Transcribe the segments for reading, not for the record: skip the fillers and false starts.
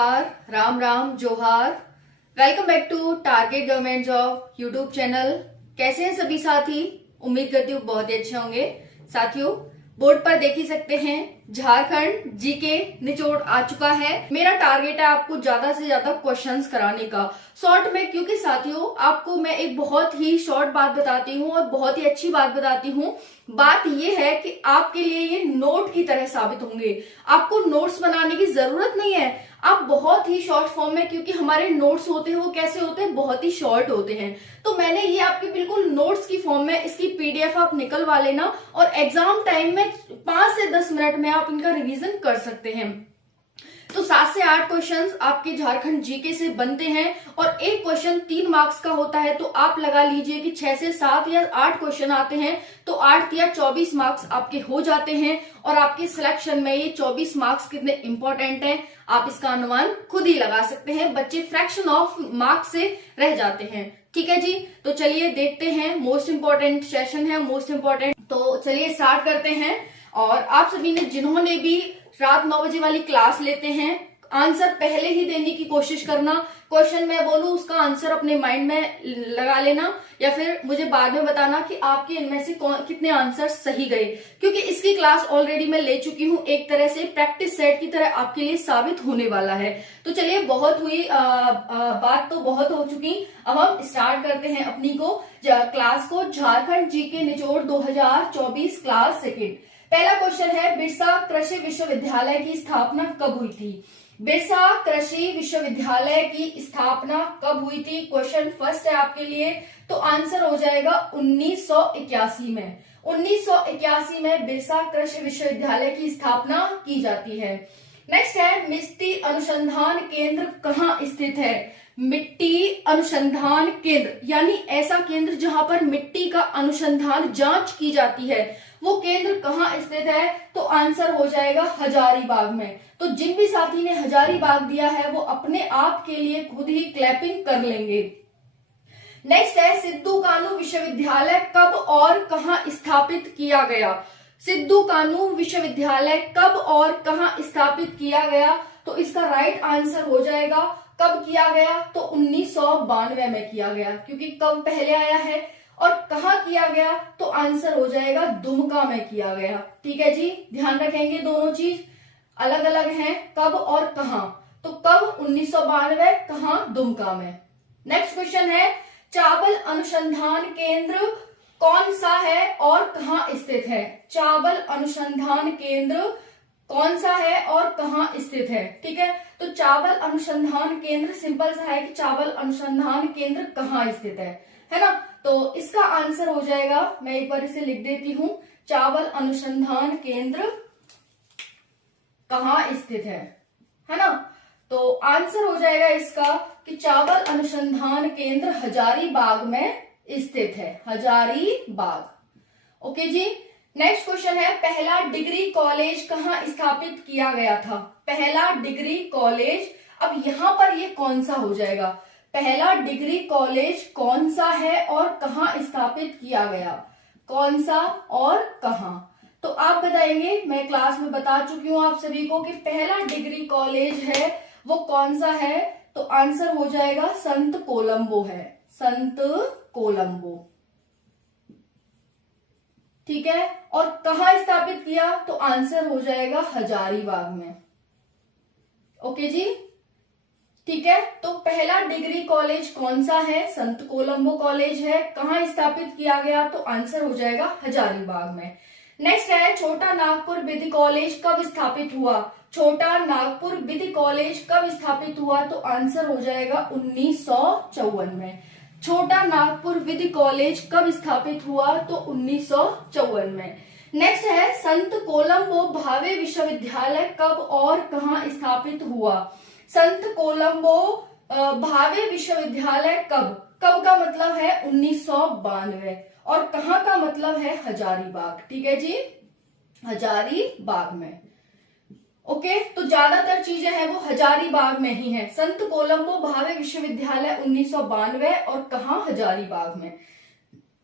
नमस्कार, राम राम, जोहार। Welcome back to target government job YouTube channel. कैसे हैं सभी साथी? उम्मीद करती हूँ बहुत ही अच्छे होंगे। साथियों, बोर्ड पर देख ही सकते हैं, झारखंड जीके निचोड़ आ चुका है। मेरा टारगेट है आपको ज्यादा से ज्यादा क्वेश्चंस कराने का शॉर्ट में, क्योंकि साथियों आपको मैं एक बहुत ही शॉर्ट बात बताती हूँ और बहुत ही अच्छी बात बताती हूँ। बात यह है कि आपके लिए ये नोट की तरह साबित होंगे। आपको नोट्स बनाने की जरूरत नहीं है, आप बहुत ही शॉर्ट फॉर्म में, क्योंकि हमारे नोट्स होते हैं वो कैसे होते हैं, बहुत ही शॉर्ट होते हैं। तो मैंने ये आपके बिल्कुल नोट्स की फॉर्म में इसकी पीडीएफ आप निकलवा लेना और एग्जाम टाइम में 5 से 10 मिनट में आप इनका रिवीजन कर सकते हैं। तो 7 से 8 क्वेश्चंस आपके झारखंड जीके से बनते हैं और एक क्वेश्चन 3 मार्क्स का होता है। तो आप लगा लीजिए कि 6 से 7 या 8 क्वेश्चन आते हैं तो 8 या 24 मार्क्स आपके हो जाते हैं। और आपके सिलेक्शन में ये 24 मार्क्स कितने इंपॉर्टेंट हैं आप इसका अनुमान खुद ही लगा सकते हैं। बच्चे फ्रैक्शन ऑफ मार्क्स से रह जाते हैं। ठीक है जी, तो चलिए देखते हैं। मोस्ट इंपॉर्टेंट सेशन है, मोस्ट इंपॉर्टेंट। तो चलिए स्टार्ट करते हैं। और आप सभी ने जिन्होंने भी रात 9 बजे वाली क्लास लेते हैं, आंसर पहले ही देने की कोशिश करना। क्वेश्चन मैं बोलूं उसका आंसर अपने माइंड में लगा लेना या फिर मुझे बाद में बताना कि आपके इनमें से कितने आंसर सही गए, क्योंकि इसकी क्लास ऑलरेडी मैं ले चुकी हूं। एक तरह से प्रैक्टिस सेट की तरह आपके लिए साबित होने वाला है। तो चलिए, बहुत हुई बात तो बहुत हो चुकी। अब हम स्टार्ट करते हैं अपनी क्लास को। झारखंड जीके निचोड़ 2024 क्लास सेकेंड। पहला क्वेश्चन है, बिरसा कृषि विश्वविद्यालय की स्थापना कब हुई थी? बिरसा कृषि विश्वविद्यालय की स्थापना कब हुई थी? क्वेश्चन फर्स्ट है आपके लिए। तो आंसर हो जाएगा 1981 में। 1981 में बिरसा कृषि विश्वविद्यालय की स्थापना की जाती है। नेक्स्ट है, मिट्टी अनुसंधान केंद्र कहाँ स्थित है? मिट्टी अनुसंधान केंद्र यानी ऐसा केंद्र जहां पर मिट्टी का अनुसंधान जांच की जाती है, वो केंद्र कहाँ स्थित है? तो आंसर हो जाएगा हजारीबाग में। तो जिन भी साथी ने हजारीबाग दिया है वो अपने आप के लिए खुद ही क्लैपिंग कर लेंगे। नेक्स्ट है, सिद्धू कानू विश्वविद्यालय कब और कहां स्थापित किया गया? सिद्धू कानू विश्वविद्यालय कब और कहां स्थापित किया गया? तो इसका राइट आंसर हो जाएगा, कब किया गया? तो 1992 में किया गया, क्योंकि कब पहले आया है और कहां किया गया तो आंसर हो जाएगा दुमका में किया गया। ठीक है जी, ध्यान रखेंगे, दोनों चीज अलग अलग हैं, कब और कहां। तो कब 1992, कहां दुमका में। नेक्स्ट क्वेश्चन है, चावल अनुसंधान केंद्र कौन सा है और कहां स्थित है? चावल अनुसंधान केंद्र कौन सा है और कहां स्थित है? ठीक है, तो चावल अनुसंधान केंद्र सिंपल सा है कि चावल अनुसंधान केंद्र कहां स्थित है ना। तो इसका आंसर हो जाएगा, मैं एक बार इसे लिख देती हूं, चावल अनुसंधान केंद्र कहां स्थित है ना। तो आंसर हो जाएगा इसका कि चावल अनुसंधान केंद्र हजारीबाग में स्थित है, हजारीबाग। ओके जी। नेक्स्ट क्वेश्चन है, पहला डिग्री कॉलेज कहाँ स्थापित किया गया था? पहला डिग्री कॉलेज, अब यहां पर ये कौन सा हो जाएगा? पहला डिग्री कॉलेज कौन सा है और कहां स्थापित किया गया? कौन सा और कहां? तो आप बताएंगे। मैं क्लास में बता चुकी हूं आप सभी को कि पहला डिग्री कॉलेज है वो कौन सा है। तो आंसर हो जाएगा संत कोलंबो है, संत कोलंबो। ठीक है, और कहां स्थापित किया? तो आंसर हो जाएगा हजारीबाग में। ओके जी, ठीक है। तो पहला डिग्री कॉलेज कौन सा है? संत कोलंबो कॉलेज है। कहां स्थापित किया गया? तो आंसर हो जाएगा हजारीबाग में। नेक्स्ट है, छोटा नागपुर विधि कॉलेज कब स्थापित हुआ? छोटा नागपुर विधि कॉलेज कब स्थापित हुआ? तो आंसर हो जाएगा 1954 में। छोटा नागपुर विधि कॉलेज कब स्थापित हुआ? तो 1954 में। नेक्स्ट है, संत कोलंबो भावे विश्वविद्यालय कब और कहां स्थापित हुआ? संत कोलंबो भावे विश्वविद्यालय कब? कब का मतलब है 1992 और कहां का मतलब है हजारीबाग। ठीक है जी, हजारीबाग में। ओके, तो ज्यादातर चीजें हैं वो हजारीबाग में ही है। संत कोलंबो भावे विश्वविद्यालय 1992 और कहां? हजारीबाग में।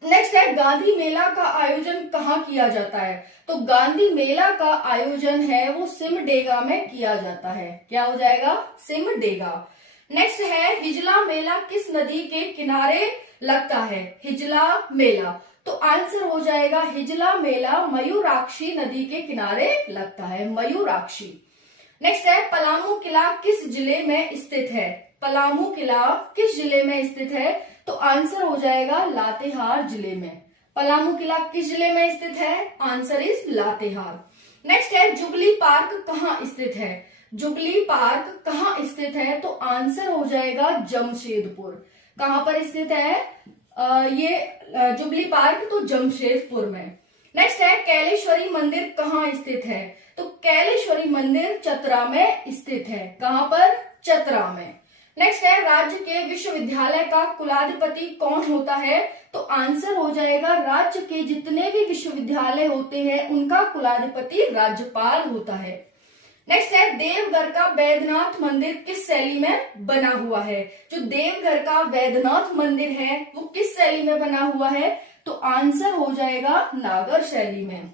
नेक्स्ट है गांधी मेला का आयोजन कहाँ किया जाता है? तो गांधी मेला का आयोजन है वो सिमडेगा में किया जाता है। क्या हो जाएगा? सिमडेगा। नेक्स्ट है हिजला मेला किस नदी के किनारे लगता है? हिजला मेला, तो आंसर हो जाएगा हिजला मेला मयूराक्षी नदी के किनारे लगता है, मयूराक्षी। नेक्स्ट है पलामू किला किस जिले में स्थित है? पलामू किला किस जिले में स्थित है? तो आंसर हो जाएगा लातेहार जिले में। पलामू किला किस जिले में स्थित है? Answer is Latehar. नेक्स्ट है जुबली पार्क कहाँ स्थित है? जुबली पार्क कहाँ स्थित है? तो आंसर हो जाएगा जमशेदपुर। कहाँ पर स्थित है ये जुबली पार्क? तो जमशेदपुर में। नेक्स्ट है कैलेश्वरी मंदिर कहाँ स्थित है? तो कैलेश्वरी मंदिर चतरा में स्थित है। कहाँ पर? चतरा में। नेक्स्ट है राज्य के विश्वविद्यालय का कुलाधिपति कौन होता है? तो आंसर हो जाएगा राज्य के जितने भी विश्वविद्यालय होते हैं उनका कुलाधिपति राज्यपाल होता है। नेक्स्ट है देवघर का वैद्यनाथ मंदिर किस शैली में बना हुआ है? जो देवघर का वैद्यनाथ मंदिर है वो किस शैली में बना हुआ है? तो आंसर हो जाएगा नागर शैली में।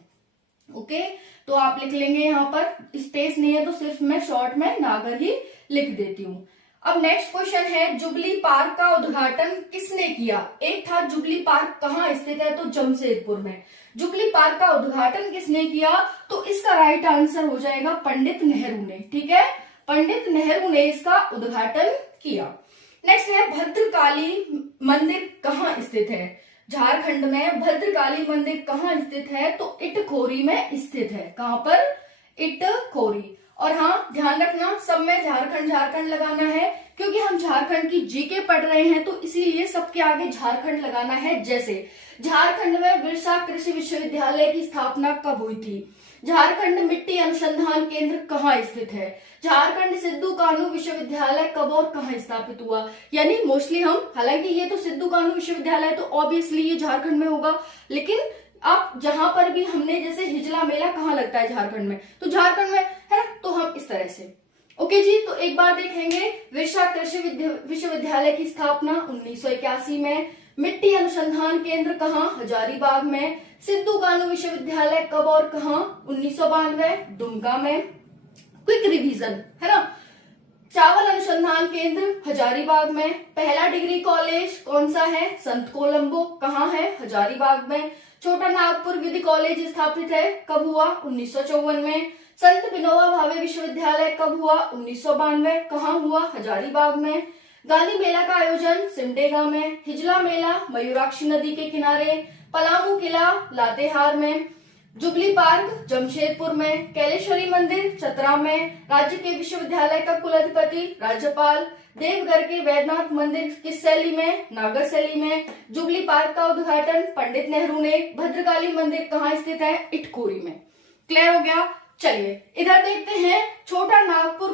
ओके, तो आप लिख लेंगे, यहाँ पर स्पेस नहीं है तो सिर्फ मैं शॉर्ट में नागर ही लिख देती हूँ। अब नेक्स्ट क्वेश्चन है जुबली पार्क का उद्घाटन किसने किया? एक था जुबली पार्क कहाँ स्थित है? तो जमशेदपुर में। जुबली पार्क का उद्घाटन किसने किया? तो इसका राइट आंसर हो जाएगा पंडित नेहरू ने। ठीक है, पंडित नेहरू ने इसका उद्घाटन किया। नेक्स्ट है भद्रकाली मंदिर कहाँ स्थित है? झारखंड में भद्रकाली मंदिर कहाँ स्थित है? तो इटखोरी में स्थित है। कहाँ पर? इटखोरी। और हाँ, ध्यान रखना सब में झारखंड झारखंड लगाना है, क्योंकि हम झारखंड की जीके पढ़ रहे हैं तो इसीलिए सबके आगे झारखंड लगाना है। जैसे झारखंड में बिरसा कृषि विश्वविद्यालय की स्थापना कब हुई थी? झारखंड मिट्टी अनुसंधान केंद्र कहाँ स्थित है? झारखंड सिद्धू कान्हू विश्वविद्यालय कब और कहाँ स्थापित हुआ? यानी मोस्टली हम, हालांकि ये तो सिद्धू कान्हू विश्वविद्यालय तो ऑब्वियसली ये झारखंड में होगा, लेकिन आप जहां पर भी हमने जैसे हिजला मेला कहाँ लगता है? झारखंड में, तो झारखंड में है ना, तो हम इस तरह से। ओके जी, तो एक बार देखेंगे बिरसा कृषि विश्वविद्यालय की स्थापना 1981 में। मिट्टी अनुसंधान केंद्र कहाँ? हजारीबाग में। सिद्धू कान्हू विश्वविद्यालय कब और कहाँ? 1992 दुमका में। क्विक रिवीजन है ना, चावल अनुसंधान केंद्र हजारीबाग में। पहला डिग्री कॉलेज कौन सा है? संत कोलंबो, कहाँ है? हजारीबाग में। छोटा नागपुर विधि कॉलेज स्थापित है, कब हुआ? 1954 में। संत विनोबा भावे विश्वविद्यालय कब हुआ? 1992, कहाँ हुआ? हजारीबाग में। गांधी मेला का आयोजन सिमडेगा में। हिजला मेला मयूराक्षी नदी के किनारे। पलामू किला लातेहार में। जुबली पार्क जमशेदपुर में। कैलेश्वरी मंदिर चतरा में। राज्य के विश्वविद्यालय का कुलाधिपति राज्यपाल। देवघर के वैद्यनाथ मंदिर किस शैली में? नागर शैली में। जुबली पार्क का उद्घाटन पंडित नेहरू ने। भद्रकाली मंदिर कहाँ स्थित है? इटखोरी में। क्लियर हो गया? चलिए इधर देखते हैं, छोटा नागपुर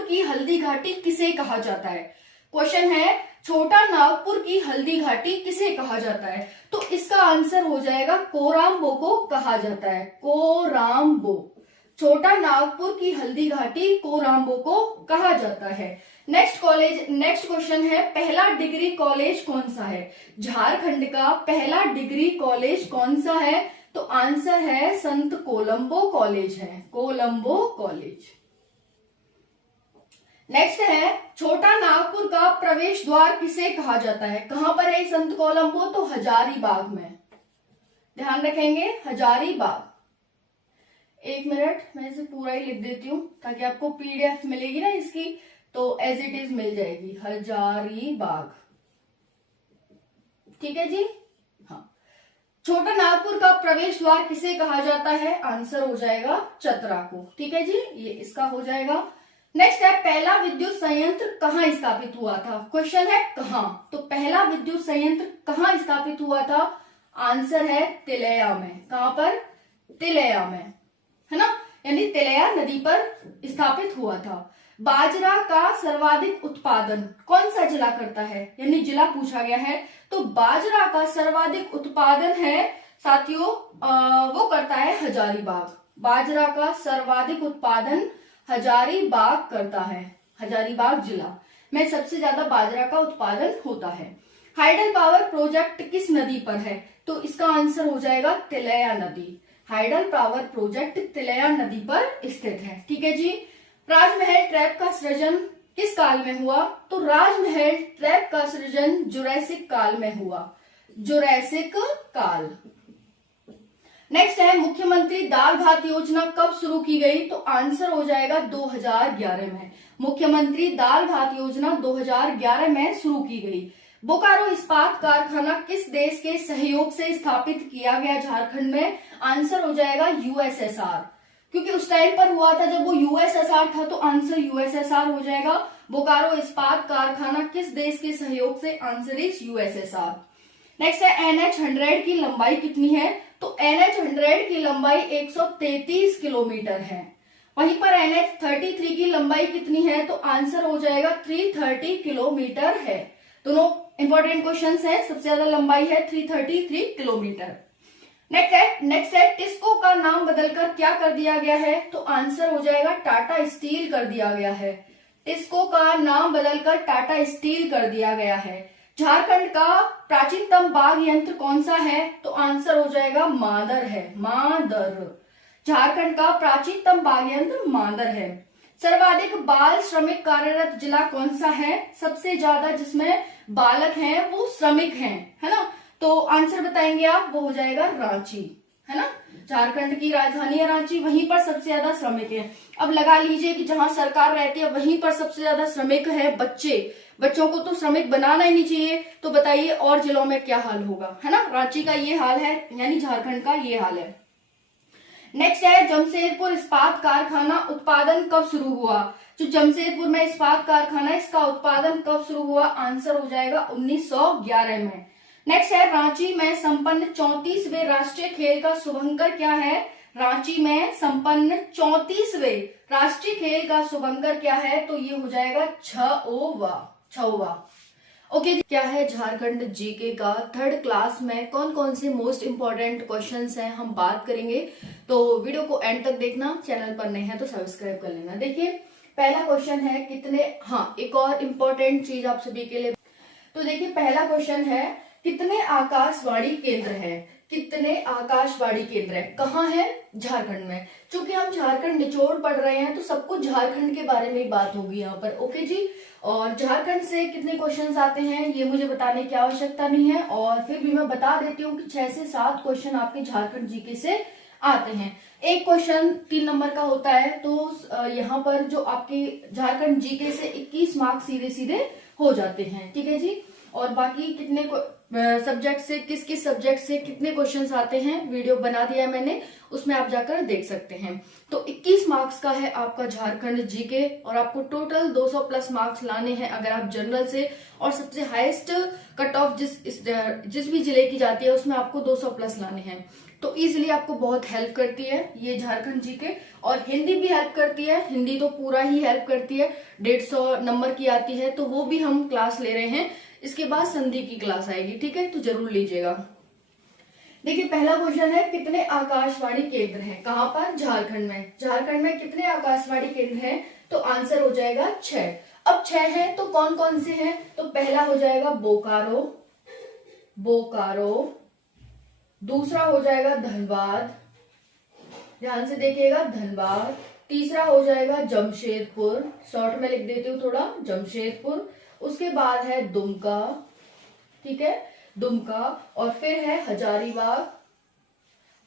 की हल्दी घाटी किसे कहा जाता है? क्वेश्चन है छोटा नागपुर की हल्दी घाटी किसे कहा जाता है? तो इसका आंसर हो जाएगा कोराम्बो को कहा जाता है। कोराम्बो। छोटा नागपुर की हल्दी घाटी कोराम्बो को कहा जाता है। नेक्स्ट क्वेश्चन है पहला डिग्री कॉलेज कौन सा है? झारखंड का पहला डिग्री कॉलेज कौन सा है? तो आंसर है संत कोलंबो कॉलेज है, कोलंबो कॉलेज। नेक्स्ट है छोटा नागपुर का प्रवेश द्वार किसे कहा जाता है? कहां पर है संत कोलंबो? तो हजारीबाग में। ध्यान रखेंगे, हजारीबाग। एक मिनट, मैं इसे पूरा ही लिख देती हूँ ताकि आपको पीडीएफ मिलेगी ना इसकी, तो एज इट इज मिल जाएगी। हजारीबाग, ठीक है जी। हाँ, छोटा नागपुर का प्रवेश द्वार किसे कहा जाता है? आंसर हो जाएगा चतरा को। ठीक है जी, ये इसका हो जाएगा। नेक्स्ट है पहला विद्युत संयंत्र कहाँ स्थापित हुआ था? क्वेश्चन है कहाँ, तो पहला विद्युत संयंत्र कहाँ स्थापित हुआ था? आंसर है तिलैया में। कहां पर? तिलैया में, है ना, यानी तिलैया नदी पर स्थापित हुआ था। बाजरा का सर्वाधिक उत्पादन कौन सा जिला करता है? यानी जिला पूछा गया है, तो बाजरा का सर्वाधिक उत्पादन है साथियों वो करता है हजारीबाग। बाजरा का सर्वाधिक उत्पादन हजारीबाग करता है, हजारीबाग जिला में सबसे ज्यादा बाजरा का उत्पादन होता है। हाइडल पावर प्रोजेक्ट किस नदी पर है? तो इसका आंसर हो जाएगा तिलैया नदी। हाइडल पावर प्रोजेक्ट तिलैया नदी पर स्थित है। ठीक है जी। राजमहल ट्रैप का सृजन किस काल में हुआ? तो राजमहल ट्रैप का सृजन जुरैसिक काल में हुआ। जुरैसिक काल। नेक्स्ट है मुख्यमंत्री दाल भात योजना कब शुरू की गई? तो आंसर हो जाएगा 2011 में। मुख्यमंत्री दाल भात योजना 2011 में शुरू की गई। बोकारो इस्पात कारखाना किस देश के सहयोग से स्थापित किया गया झारखंड में? आंसर हो जाएगा यूएसएसआर, क्योंकि उस टाइम पर हुआ था जब वो यूएसएसआर था, तो आंसर यूएसएसआर हो जाएगा। बोकारो इस्पात कारखाना किस देश के सहयोग से? Answer is USSR. नेक्स्ट है एनएच 100 की लंबाई कितनी है? तो एनएच 100 की लंबाई 133 किलोमीटर है। वहीं पर एनएच 33 की लंबाई कितनी है? तो आंसर हो जाएगा 330 किलोमीटर है। दोनों इंपॉर्टेंट क्वेश्चंस है। सबसे ज्यादा लंबाई है 333 किलोमीटर। नेक्स्ट है टिस्को का नाम बदलकर क्या कर दिया गया है? तो आंसर हो जाएगा टाटा स्टील कर दिया गया है। टिस्को का नाम बदलकर टाटा स्टील कर दिया गया है। झारखंड का प्राचीनतम बाघ यंत्र कौन सा है? तो आंसर हो जाएगा मादर है। मादर। झारखंड का प्राचीनतम बाघ यंत्र मादर है। सर्वाधिक बाल श्रमिक कार्यरत जिला कौन सा है? सबसे ज्यादा जिसमें बालक हैं वो श्रमिक हैं, है ना? तो आंसर बताएंगे आप, वो हो जाएगा रांची, है ना? झारखंड की राजधानी है रांची, वहीं पर सबसे ज्यादा श्रमिक हैं। अब लगा लीजिए कि जहां सरकार रहती है वहीं पर सबसे ज्यादा श्रमिक है बच्चों को तो श्रमिक बनाना ही नहीं चाहिए। तो बताइए और जिलों में क्या हाल होगा, है ना? रांची का ये हाल है, यानी झारखंड का ये हाल है। नेक्स्ट है जमशेदपुर इस्पात कारखाना उत्पादन कब शुरू हुआ? जो जमशेदपुर में इस्पात कारखाना, इसका उत्पादन कब शुरू हुआ? आंसर हो जाएगा 1911 में। नेक्स्ट है रांची में संपन्न 34वें राष्ट्रीय खेल का शुभंकर क्या है? रांची में संपन्न 34वें राष्ट्रीय खेल का शुभंकर क्या है? तो ये हो जाएगा छवा। ओके, क्या है झारखंड जीके का 3rd क्लास में कौन कौन से मोस्ट इंपॉर्टेंट क्वेश्चंस हैं हम बात करेंगे। तो वीडियो को एंड तक देखना, चैनल पर नए हैं तो सब्सक्राइब कर लेना। देखिए पहला क्वेश्चन है एक और इम्पोर्टेंट चीज आप सभी के लिए। तो देखिए पहला क्वेश्चन है कितने आकाशवाणी केंद्र है? कितने आकाशवाणी केंद्र है? कहाँ है? झारखंड में। चूंकि हम झारखंड निचोड़ पढ़ रहे हैं तो सबको झारखंड के बारे में ही बात होगी यहाँ पर। ओके जी। और झारखंड से कितने क्वेश्चंस आते हैं ये मुझे बताने की आवश्यकता नहीं है, और फिर भी मैं बता देती हूँ कि 6 से 7 क्वेश्चन आपके झारखंड जीके से आते हैं। एक क्वेश्चन 3 नंबर का होता है, तो यहाँ पर जो आपके झारखंड जीके से 21 मार्क्स सीधे सीधे हो जाते हैं। ठीक है जी। और बाकी कितने सब्जेक्ट से किस सब्जेक्ट से कितने क्वेश्चंस आते हैं वीडियो बना दिया है मैंने, उसमें आप जाकर देख सकते हैं। तो 21 मार्क्स का है आपका झारखंड जीके, और आपको टोटल 200 प्लस मार्क्स लाने हैं अगर आप जनरल से, और सबसे हाईएस्ट कट ऑफ जिस भी जिले की जाती है उसमें आपको 200 प्लस लाने हैं। तो इजिली आपको बहुत हेल्प करती है ये झारखंड जीके। और हिंदी भी हेल्प करती है, हिंदी तो पूरा ही हेल्प करती है, 150 नंबर की आती है, तो वो भी हम क्लास ले रहे हैं। इसके बाद संधि की क्लास आएगी, ठीक है, तो जरूर लीजिएगा। देखिए पहला क्वेश्चन है कितने आकाशवाणी केंद्र हैं? कहां पर? झारखंड में। झारखंड में कितने आकाशवाणी केंद्र हैं? तो आंसर हो जाएगा 6। अब 6 हैं तो कौन कौन से हैं? तो पहला हो जाएगा बोकारो, दूसरा हो जाएगा धनबाद, ध्यान से देखिएगा धनबाद, तीसरा हो जाएगा जमशेदपुर, शॉर्ट में लिख देती हूँ थोड़ा, जमशेदपुर, उसके बाद है दुमका, ठीक है, दुमका, और फिर है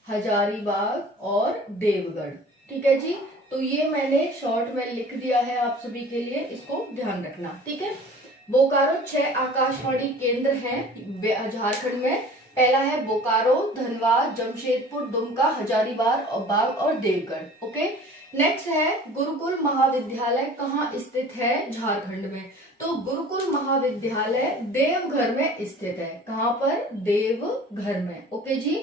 हजारीबाग और देवगढ़। ठीक है जी। तो ये मैंने शॉर्ट में लिख दिया है आप सभी के लिए, इसको ध्यान रखना। ठीक है। बोकारो 6 आकाशवाणी केंद्र हैं झारखंड में। पहला है बोकारो, धनबाद, जमशेदपुर, दुमका, हजारीबाग और देवगढ़। ओके। नेक्स्ट है गुरुकुल महाविद्यालय कहाँ स्थित है? झारखंड में। तो गुरुकुल महाविद्यालय देवघर में स्थित है। कहाँ पर? देवघर में। ओके जी।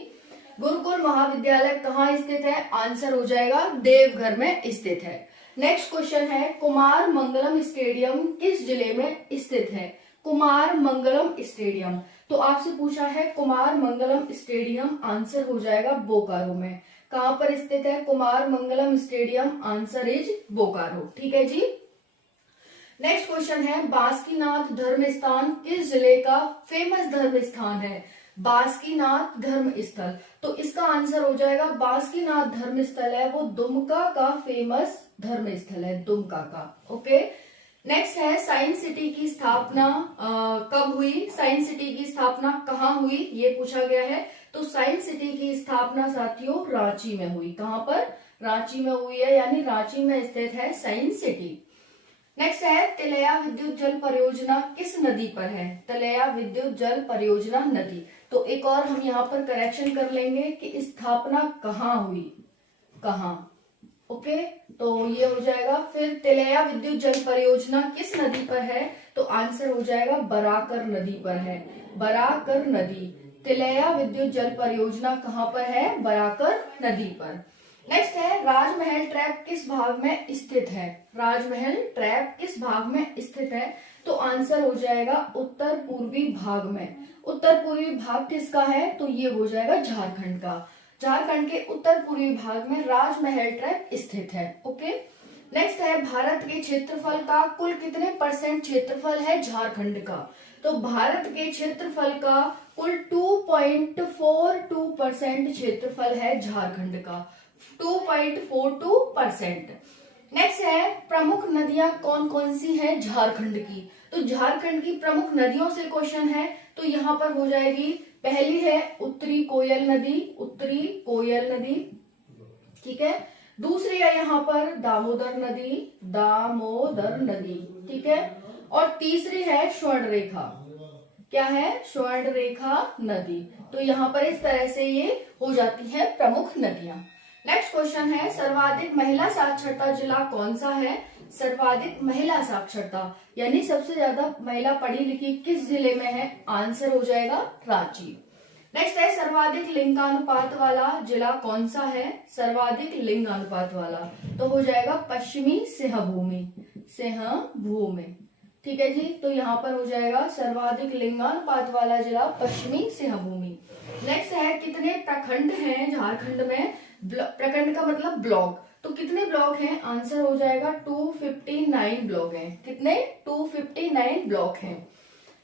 गुरुकुल महाविद्यालय कहाँ स्थित है? आंसर हो जाएगा देवघर में स्थित है। नेक्स्ट क्वेश्चन है कुमार मंगलम स्टेडियम किस जिले में स्थित है? कुमार मंगलम स्टेडियम, तो आपसे पूछा है कुमार मंगलम स्टेडियम, आंसर हो जाएगा बोकारो में। कहां पर स्थित है Kumar Mangalam stadium? Answer is Bokaro. ठीक है जी। नेक्स्ट क्वेश्चन है, बासुकीनाथ धर्म स्थान किस जिले का फेमस धर्म स्थान है? बासुकीनाथ धर्म स्थल, तो इसका आंसर हो जाएगा बासुकीनाथ धर्म स्थल है वो दुमका का फेमस धर्म स्थल है, दुमका का। ओके, नेक्स्ट है, साइंस सिटी की स्थापना कब हुई? साइंस सिटी की स्थापना कहाँ हुई, ये पूछा गया है। तो साइंस सिटी की स्थापना साथियों रांची में हुई। कहाँ पर? रांची में हुई है, यानी रांची में स्थित है साइंस सिटी। नेक्स्ट है, तिलैया विद्युत जल परियोजना किस नदी पर है? तिलैया विद्युत जल परियोजना नदी। तो एक और हम यहाँ पर करेक्शन कर लेंगे कि स्थापना कहाँ हुई, कहाँ। ओके, तो ये हो जाएगा फिर तिलैया विद्युत जल परियोजना किस नदी पर है? तो आंसर हो जाएगा बराकर नदी पर है, बराकर नदी। तिलैया विद्युत जल परियोजना कहाँ पर है? बराकर नदी पर। नेक्स्ट है, राजमहल ट्रैप किस भाग में स्थित है? राजमहल ट्रैप किस भाग में स्थित है? तो आंसर हो जाएगा उत्तर पूर्वी भाग में। उत्तर पूर्वी भाग किसका है? तो ये हो जाएगा झारखंड का। झारखंड के उत्तर पूर्वी भाग में राजमहल ट्रैप स्थित है। ओके, नेक्स्ट है, भारत के क्षेत्रफल का कुल कितने % क्षेत्रफल है झारखंड का? तो भारत के क्षेत्रफल का कुल 2.42% क्षेत्रफल है झारखंड का, 2.42%। नेक्स्ट है, प्रमुख नदियां कौन कौन सी हैं झारखंड की? तो झारखंड की प्रमुख नदियों से क्वेश्चन है, तो यहाँ पर हो जाएगी, पहली है उत्तरी कोयल नदी, उत्तरी कोयल नदी, ठीक है। दूसरी है यहाँ पर दामोदर नदी, दामोदर नदी, ठीक है। और तीसरी है स्वर्ण रेखा, क्या है? स्वर्ण रेखा नदी। तो यहाँ पर इस तरह से ये हो जाती है प्रमुख नदियां। नेक्स्ट क्वेश्चन है, सर्वाधिक महिला साक्षरता जिला कौन सा है? सर्वाधिक महिला साक्षरता यानी सबसे ज्यादा महिला पढ़ी लिखी किस जिले में है? आंसर हो जाएगा रांची। नेक्स्ट है, सर्वाधिक लिंगानुपात वाला जिला कौन सा है? सर्वाधिक लिंगानुपात वाला तो हो जाएगा पश्चिमी सिंहभूमि, सिंहभूमि, ठीक है जी। तो यहाँ पर हो जाएगा सर्वाधिक लिंगानुपात वाला जिला पश्चिमी सिंहभूमि। नेक्स्ट है, कितने प्रखंड हैं झारखंड में? प्रखंड का मतलब ब्लॉक, तो कितने ब्लॉक हैं? आंसर हो जाएगा 259 ब्लॉक हैं। कितने? 259 ब्लॉक हैं।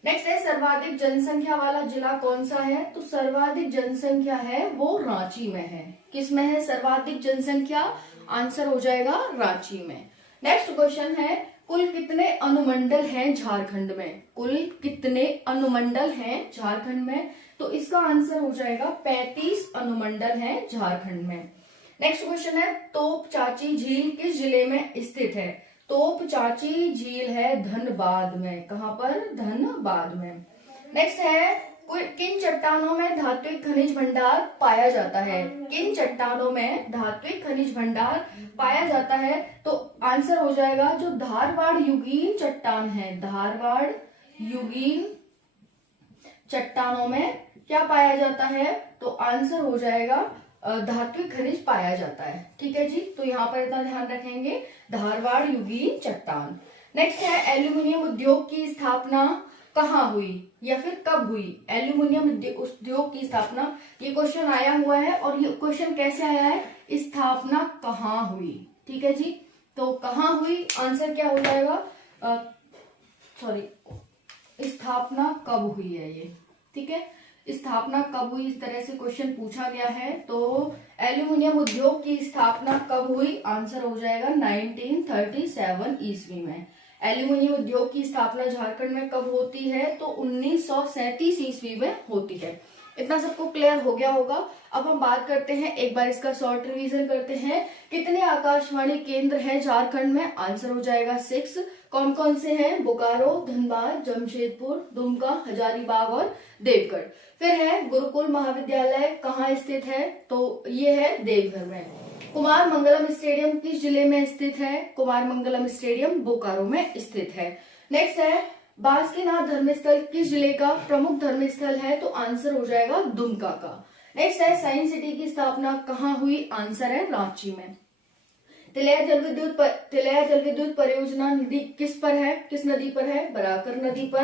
नेक्स्ट है, सर्वाधिक जनसंख्या वाला जिला कौन सा है? तो सर्वाधिक जनसंख्या है वो रांची में है। किस में है सर्वाधिक जनसंख्या? आंसर हो जाएगा रांची में। नेक्स्ट क्वेश्चन है, कुल कितने अनुमंडल हैं झारखंड में? कुल कितने अनुमंडल हैं झारखंड में? तो इसका आंसर हो जाएगा 35 अनुमंडल हैं झारखंड में। नेक्स्ट क्वेश्चन है, तोप चाची झील किस जिले में स्थित है? तोप चाची झील है धनबाद में। कहाँ पर? धनबाद में। नेक्स्ट है, किन चट्टानों में धात्विक खनिज भंडार पाया जाता है? किन चट्टानों में धात्विक खनिज भंडार पाया जाता है? तो आंसर हो जाएगा जो धारवाड़ युगीन चट्टान है, धारवाड़ युगीन चट्टानों में क्या पाया जाता है? तो आंसर हो जाएगा धात्विक खनिज पाया जाता है, ठीक है जी। तो यहाँ पर इतना ध्यान रखेंगे, धारवाड़ युगीन चट्टान। नेक्स्ट है, एल्यूमिनियम उद्योग की स्थापना कहाँ हुई या फिर कब हुई? एल्यूमिनियम उद्योग की स्थापना, ये क्वेश्चन आया हुआ है और ये क्वेश्चन कैसे आया है? स्थापना कहाँ हुई, ठीक है जी। तो कहाँ हुई, आंसर क्या हो जाएगा? स्थापना कब हुई है ये, ठीक है। स्थापना कब हुई, इस तरह से क्वेश्चन पूछा गया है। तो एल्यूमिनियम उद्योग की स्थापना कब हुई? आंसर हो जाएगा 1937 ईस्वी में। एल्यूमिनियम उद्योग की स्थापना झारखंड में कब होती है? तो 1937 ईस्वी में होती है। इतना सबको क्लियर हो गया होगा। अब हम बात करते हैं, एक बार इसका शॉर्ट रिवीजन करते हैं। कितने आकाशवाणी केंद्र हैं झारखंड में? आंसर हो जाएगा 6। कौन कौन से हैं? बोकारो, धनबाद, जमशेदपुर, दुमका, हजारीबाग और देवगढ़। फिर है गुरुकुल महाविद्यालय कहाँ स्थित है? तो ये है देवघर में। कुमार मंगलम स्टेडियम किस जिले में स्थित है? कुमार मंगलम स्टेडियम बोकारो में स्थित है। नेक्स्ट है, बासुकीनाथ धर्मस्थल किस जिले का प्रमुख धर्मस्थल है? तो आंसर हो जाएगा दुमका का। नेक्स्ट है, साइंस सिटी की स्थापना कहाँ हुई? आंसर है रांची में। तिलैया जल विद्युत परियोजना नदी किस पर है? किस नदी पर है? बराकर नदी पर।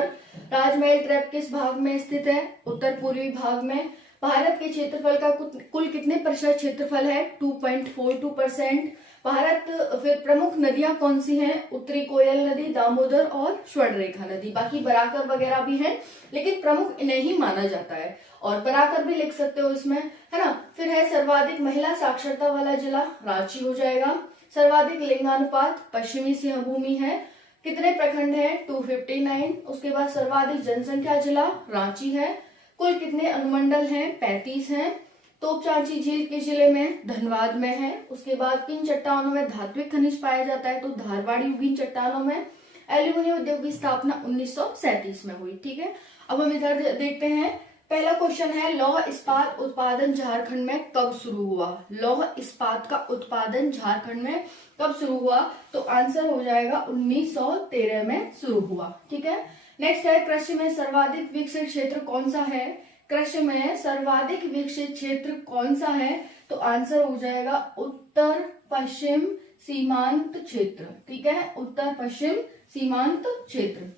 राजमहल ट्रैप किस भाग में स्थित है? उत्तर पूर्वी भाग में। भारत के क्षेत्रफल का कुल कितने % क्षेत्रफल है? 2.42%। भारत फिर प्रमुख नदियां कौन सी हैं? उत्तरी कोयल नदी, दामोदर और स्वर्णरेखा नदी। बाकी बराकर वगैरह भी हैं, लेकिन प्रमुख इन्हें ही माना जाता है। और बराकर भी लिख सकते हो इसमें, है ना। फिर है सर्वाधिक महिला साक्षरता वाला जिला, रांची हो जाएगा। सर्वाधिक लिंगानुपात, पश्चिमी सिंहभूमि है। कितने प्रखंड है? 259। उसके बाद सर्वाधिक जनसंख्या जिला, रांची है। कुल कितने अनुमंडल हैं? 35 हैं। तोपचांची झील किस जिले में? धनबाद में है। उसके बाद किन चट्टानों में धात्विक खनिज पाया जाता है? तो धारवाड़ी विभिन्न चट्टानों में। एल्यूमिनियम उद्योग की स्थापना 1937 में हुई। ठीक है, अब हम इधर देखते हैं। पहला क्वेश्चन है, लौह इस्पात उत्पादन झारखंड में कब शुरू हुआ? लौह इस्पात का उत्पादन झारखंड में कब शुरू हुआ? तो आंसर हो जाएगा 1913 में शुरू हुआ। ठीक है, नेक्स्ट है, कृषि में सर्वाधिक विकसित क्षेत्र कौन सा है? कृषि में सर्वाधिक विकसित क्षेत्र कौन सा है? तो आंसर हो जाएगा उत्तर पश्चिम सीमांत क्षेत्र। ठीक है, उत्तर पश्चिम सीमांत क्षेत्र,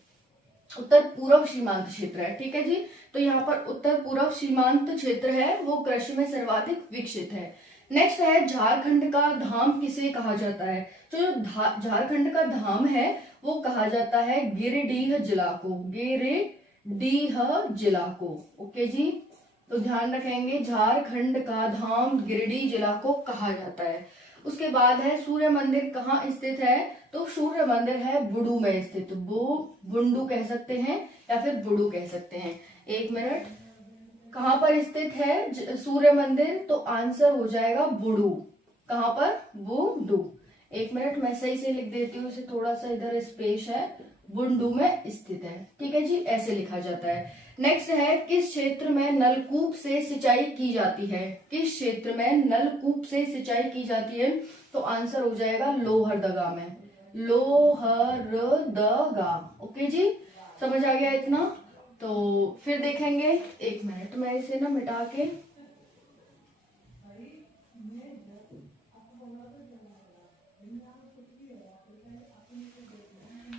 उत्तर पूर्व सीमांत क्षेत्र है। ठीक है जी, तो यहाँ पर उत्तर पूर्व सीमांत क्षेत्र है, वो कृषि में सर्वाधिक विकसित है। नेक्स्ट है, झारखंड का धाम किसे कहा जाता है? जो झारखंड का धाम है वो कहा जाता है गिरिडीह जिला को, गिरिडीह जिला को। ओके जी, तो ध्यान रखेंगे, झारखंड का धाम गिरिडीह जिला को कहा जाता है। उसके बाद है, सूर्य मंदिर कहाँ स्थित है? तो सूर्य मंदिर है बुडू में स्थित। बुंडू कह सकते हैं या फिर बुडू कह सकते हैं। एक मिनट, कहाँ पर स्थित है सूर्य मंदिर? तो आंसर हो जाएगा बुडू। कहाँ पर? बुडू। एक मिनट, मैं सही से लिख देती हूँ इसे, थोड़ा सा इधर स्पेस है। बुंडू में स्थित है। ठीक है जी, ऐसे लिखा जाता है। नेक्स्ट है, किस क्षेत्र में नलकूप से सिंचाई की जाती है? किस क्षेत्र में नलकूप से सिंचाई की जाती है? तो आंसर हो जाएगा लोहरदगा में, लोहरदगा। ओके जी, समझ आ गया इतना? तो फिर देखेंगे, एक मिनट मैं इसे ना मिटा के,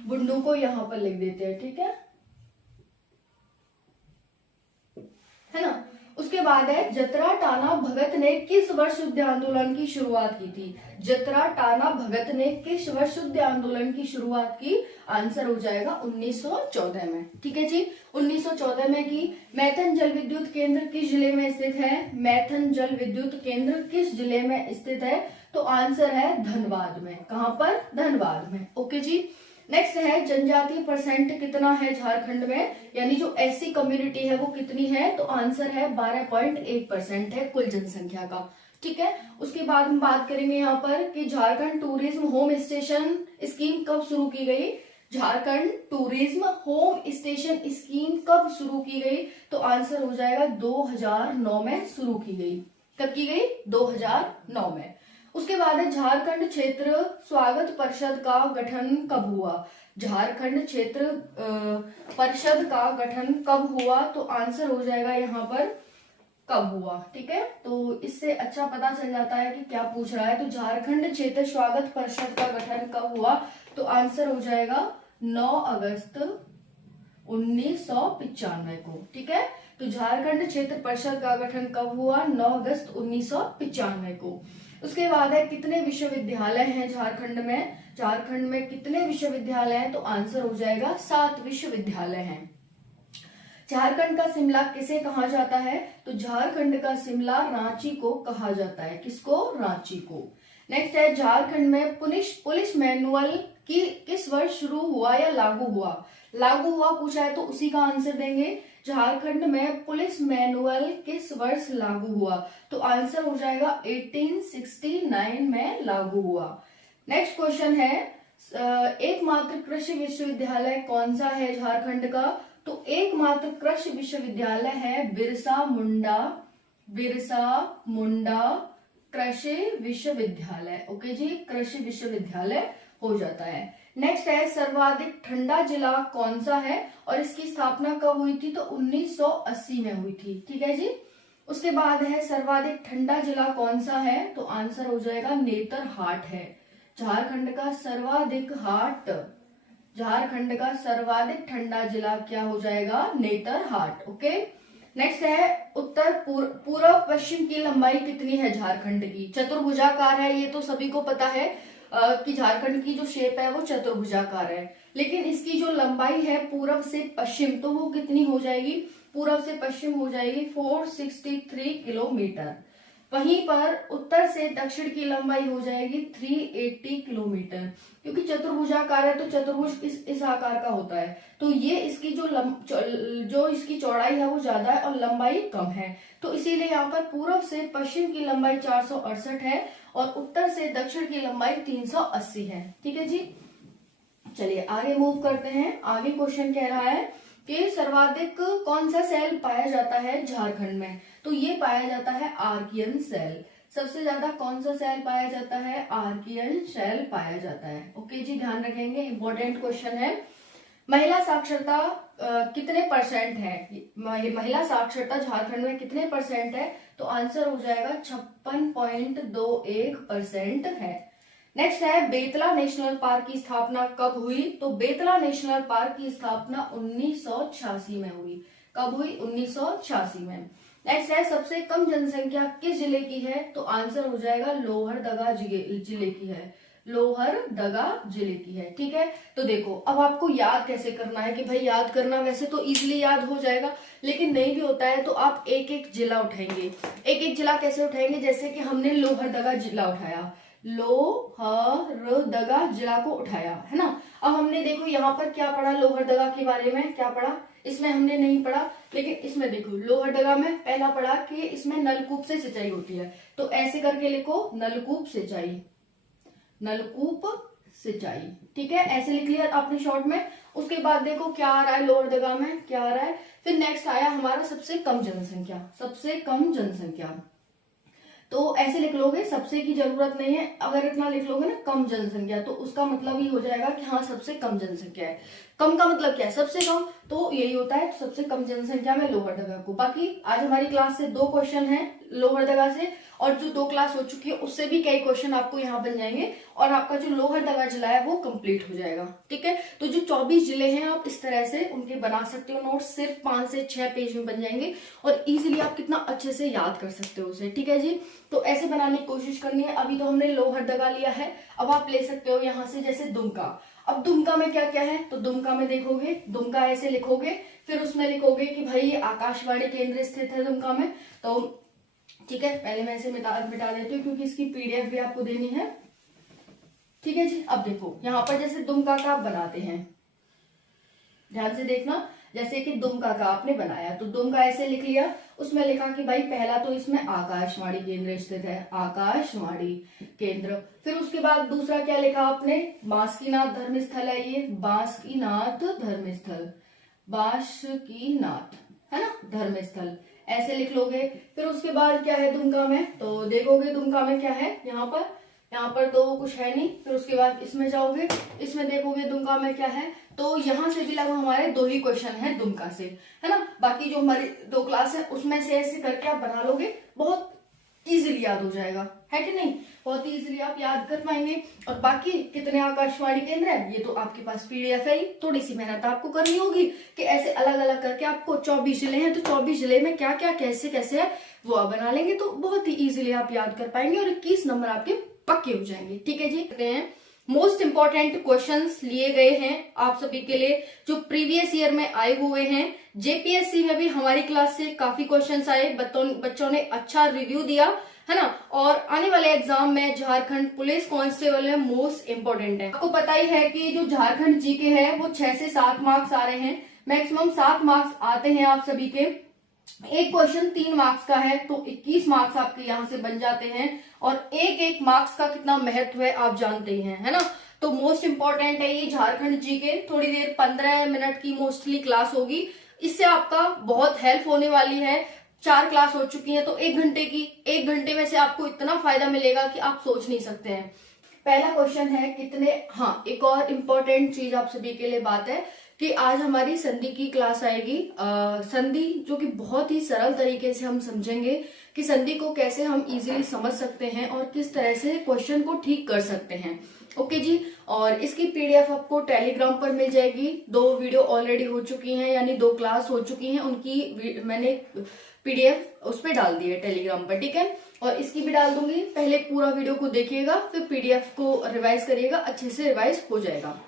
बुंडू को यहाँ पर लिख देते हैं। ठीक है ना। उसके बाद है, जतरा टाना भगत ने किस वर्ष युद्ध आंदोलन की शुरुआत की थी? जतरा टाना भगत ने किस वर्ष युद्ध आंदोलन की शुरुआत की? आंसर हो जाएगा 1914 में। ठीक है जी, 1914 में की। मैथन जल विद्युत केंद्र किस जिले में स्थित है? मैथन जल विद्युत केंद्र किस जिले में स्थित है? तो आंसर है धनबाद में। कहां पर? धनबाद में। ओके जी, नेक्स्ट है, जनजातीय परसेंट कितना है झारखंड में? यानी जो एससी कम्युनिटी है वो कितनी है? तो आंसर है 12.1% है कुल जनसंख्या का। ठीक है, उसके बाद हम बात करेंगे यहाँ पर कि Jharkhand tourism home station scheme कब शुरू की गई? Jharkhand tourism home station scheme कब शुरू की गई? तो आंसर हो जाएगा 2009 में शुरू की गई। कब की गई? 2009 में। उसके बाद है, झारखंड क्षेत्र स्वागत परिषद का गठन कब हुआ? झारखंड क्षेत्र परिषद का गठन कब हुआ? तो आंसर हो जाएगा यहाँ पर कब हुआ। ठीक है, तो इससे अच्छा पता चल जाता है कि क्या पूछ रहा है। तो झारखंड क्षेत्र स्वागत परिषद का गठन कब हुआ? तो आंसर हो जाएगा 9 अगस्त 1995 को। ठीक है, तो झारखंड क्षेत्र परिषद का गठन कब हुआ? 9 अगस्त 1995 को। उसके बाद है, कितने विश्वविद्यालय हैं झारखंड में? झारखंड में कितने विश्वविद्यालय हैं? तो आंसर हो जाएगा 7 विश्वविद्यालय हैं। झारखंड का शिमला किसे कहा जाता है? तो झारखंड का शिमला रांची को कहा जाता है। किसको? रांची को। नेक्स्ट है, झारखंड में पुलिस मैनुअल की किस वर्ष शुरू हुआ या लागू हुआ? लागू हुआ पूछा है तो उसी का आंसर देंगे। झारखंड में पुलिस मैनुअल किस वर्ष लागू हुआ? तो आंसर हो जाएगा 1869 में लागू हुआ। नेक्स्ट क्वेश्चन है, एकमात्र कृषि विश्वविद्यालय कौन सा है झारखंड का? तो एकमात्र कृषि विश्वविद्यालय है बिरसा मुंडा कृषि विश्वविद्यालय। ओके जी, कृषि विश्वविद्यालय हो जाता है। नेक्स्ट है, सर्वाधिक ठंडा जिला कौन सा है और इसकी स्थापना कब हुई थी? तो 1980 में हुई थी। ठीक है जी। उसके बाद है, सर्वाधिक ठंडा जिला कौन सा है? तो आंसर हो जाएगा नेतरहाट है। झारखंड का सर्वाधिक ठंडा जिला क्या हो जाएगा? नेतरहाट। ओके, नेक्स्ट है उत्तर पूर्व पश्चिम की लंबाई कितनी है झारखंड की? चतुर्भुजाकार है, ये तो सभी को पता है कि झारखंड की जो शेप है वो चतुर्भुजाकार है। लेकिन इसकी जो लंबाई है पूर्व से पश्चिम, तो वो कितनी हो जाएगी? पूर्व से पश्चिम हो जाएगी 463 किलोमीटर। वहीं पर उत्तर से दक्षिण की लंबाई हो जाएगी 380 किलोमीटर। क्योंकि चतुर्भुजाकार है तो चतुर्भुज इस आकार का होता है, तो ये इसकी जो इसकी चौड़ाई है वो ज्यादा है और लंबाई कम है, तो इसीलिए यहाँ पर पूर्व से पश्चिम की लंबाई 468 है और उत्तर से दक्षिण की लंबाई 380 है। ठीक है जी, चलिए आगे मूव करते हैं। आगे क्वेश्चन कह रहा है कि सर्वाधिक कौन सा सेल पाया जाता है झारखंड में? तो ये पाया जाता है आर्कियन सेल। सबसे ज्यादा कौन सा सेल पाया जाता है? आर्कियन सेल पाया जाता है। ओके जी, ध्यान रखेंगे, इंपॉर्टेंट क्वेश्चन है। महिला साक्षरता कितने परसेंट है? महिला साक्षरता झारखंड में कितने परसेंट है? तो आंसर हो जाएगा 56.21% है। नेक्स्ट है बेतला नेशनल पार्क की स्थापना कब हुई? तो बेतला नेशनल पार्क की स्थापना 1986 में हुई। कब हुई? 1986 में। नेक्स्ट है सबसे कम जनसंख्या किस जिले की है? तो आंसर हो जाएगा लोहरदगा जिले की है। लोहरदगा जिले की है। ठीक है, तो देखो अब आपको याद कैसे करना है कि भाई याद करना वैसे तो इजीली याद हो जाएगा, लेकिन नहीं भी होता है तो आप एक एक जिला उठाएंगे। एक एक जिला कैसे उठाएंगे? जैसे कि हमने लोहरदगा जिला उठाया, लोहरदगा जिला को उठाया, है ना। अब हमने देखो यहाँ पर क्या पढ़ा लोहरदगा के बारे में, क्या पढ़ा? इसमें हमने नहीं पढ़ा, लेकिन इसमें देखो लोहरदगा में पहला पढ़ा कि इसमें नलकूप से सिंचाई होती है, तो ऐसे करके लिखो नलकूप सिंचाई, नलकूप सिंचाई। ठीक है, ऐसे लिख लिया आपने शॉर्ट में। उसके बाद देखो क्या आ रहा है लोहरदगा में, क्या आ रहा है। फिर नेक्स्ट आया हमारा सबसे कम जनसंख्या, सबसे कम जनसंख्या। तो ऐसे लिख लोगे, सबसे की जरूरत नहीं है, अगर इतना लिख लोगे ना कम जनसंख्या, तो उसका मतलब ही हो जाएगा कि हाँ सबसे कम जनसंख्या है। कम का मतलब क्या है? सबसे कम, तो यही होता है सबसे कम जनसंख्या में लोहरदगा को। बाकी आज हमारी क्लास से 2 क्वेश्चन हैं लोहरदगा से, और जो 2 क्लास हो चुकी है उससे भी कई क्वेश्चन आपको यहाँ बन जाएंगे और आपका जो लोहरदगा जिला है वो कंप्लीट हो जाएगा। ठीक है, तो जो 24 जिले हैं आप इस तरह से उनके बना सकते हो नोट्स, सिर्फ 5 से 6 पेज में बन जाएंगे और इजीली आप कितना अच्छे से याद कर सकते हो उसे। ठीक है जी, तो ऐसे बनाने की कोशिश करनी है। अभी तो हमने लोहरदगा लिया है, अब आप ले सकते हो यहाँ से जैसे दुमका। अब दुमका में क्या क्या है? तो दुमका में देखोगे, दुमका ऐसे लिखोगे, फिर उसमें लिखोगे कि भाई आकाशवाणी केंद्र स्थित है दुमका में। तो ठीक है, पहले मैं इसे मिटा देती हूँ क्योंकि इसकी पीडीएफ भी आपको देनी है। ठीक है जी, अब देखो यहाँ पर जैसे दुमका का बनाते हैं, ध्यान से देखना। जैसे कि दुमका का आपने बनाया तो दुमका ऐसे लिख लिया, उसमें लिखा कि भाई पहला तो इसमें आकाशवाणी केंद्र स्थित है, आकाशवाणी केंद्र। फिर उसके बाद दूसरा क्या लिखा आपने? बांसकीनाथ धर्मस्थल है ये, बांसकीनाथ धर्मस्थल, बांसकीनाथ है ना धर्मस्थल, ऐसे लिख लोगे। फिर उसके बाद क्या है दुमका में? तो देखोगे दुमका में क्या है, यहाँ पर तो कुछ है नहीं। फिर उसके बाद इसमें जाओगे, इसमें देखोगे दुमका में क्या है। तो यहाँ से भी लगभग हमारे 2 ही क्वेश्चन है दुमका से, है ना। बाकी जो हमारी 2 क्लास है उसमें से ऐसे करके आप बना लोगे, बहुत इजीली याद हो जाएगा, है कि नहीं? बहुत इजीली आप याद कर पाएंगे। और बाकी कितने आकाशवाणी केंद्र है ये तो आपके पास पीडीएफ है ही, थोड़ी सी मेहनत आपको करनी होगी कि ऐसे अलग अलग करके आपको 24 जिले हैं तो 24 जिले में क्या क्या कैसे कैसे है वो आप बना लेंगे, तो बहुत ही इजीली आप याद कर पाएंगे और 21 नंबर आपके पक्के हो जाएंगे। ठीक है जी, कहते हैं मोस्ट इंपॉर्टेंट क्वेश्चंस लिए गए हैं आप सभी के लिए जो प्रीवियस ईयर में आए हुए हैं। जेपीएससी में भी हमारी क्लास से काफी क्वेश्चंस आए, बच्चों ने अच्छा रिव्यू दिया, है ना। और आने वाले एग्जाम में झारखंड पुलिस कांस्टेबल में मोस्ट इंपोर्टेंट है। आपको पता ही है कि जो झारखंड जीके है वो 6 से 7 मार्क्स आ रहे हैं, मैक्सिमम 7 मार्क्स आते हैं आप सभी के। एक क्वेश्चन 3 मार्क्स का है तो 21 मार्क्स आपके यहाँ से बन जाते हैं, और एक एक मार्क्स का कितना महत्व है आप जानते ही हैं, है ना। तो मोस्ट इंपॉर्टेंट है ये झारखंड जीके। थोड़ी देर 15 मिनट की मोस्टली क्लास होगी, इससे आपका बहुत हेल्प होने वाली है। 4 क्लास हो चुकी है तो 1 घंटे की, 1 घंटे में से आपको इतना फायदा मिलेगा कि आप सोच नहीं सकते हैं। पहला क्वेश्चन है कितने, हाँ एक और इम्पोर्टेंट चीज आप सभी के लिए बात है कि आज हमारी संधि की क्लास आएगी। संधि जो कि बहुत ही सरल तरीके से हम समझेंगे कि संधि को कैसे हम इजीली समझ सकते हैं और किस तरह से क्वेश्चन को ठीक कर सकते हैं। ओके जी। और इसकी पीडीएफ आपको टेलीग्राम पर मिल जाएगी। 2 वीडियो ऑलरेडी हो चुकी हैं, यानी 2 क्लास हो चुकी हैं, उनकी मैंने पीडीएफ उस पर डाल दी है टेलीग्राम पर, ठीक है। और इसकी भी डाल दूंगी। पहले पूरा वीडियो को देखिएगा, फिर पीडीएफ को रिवाइज करिएगा, अच्छे से रिवाइज हो जाएगा।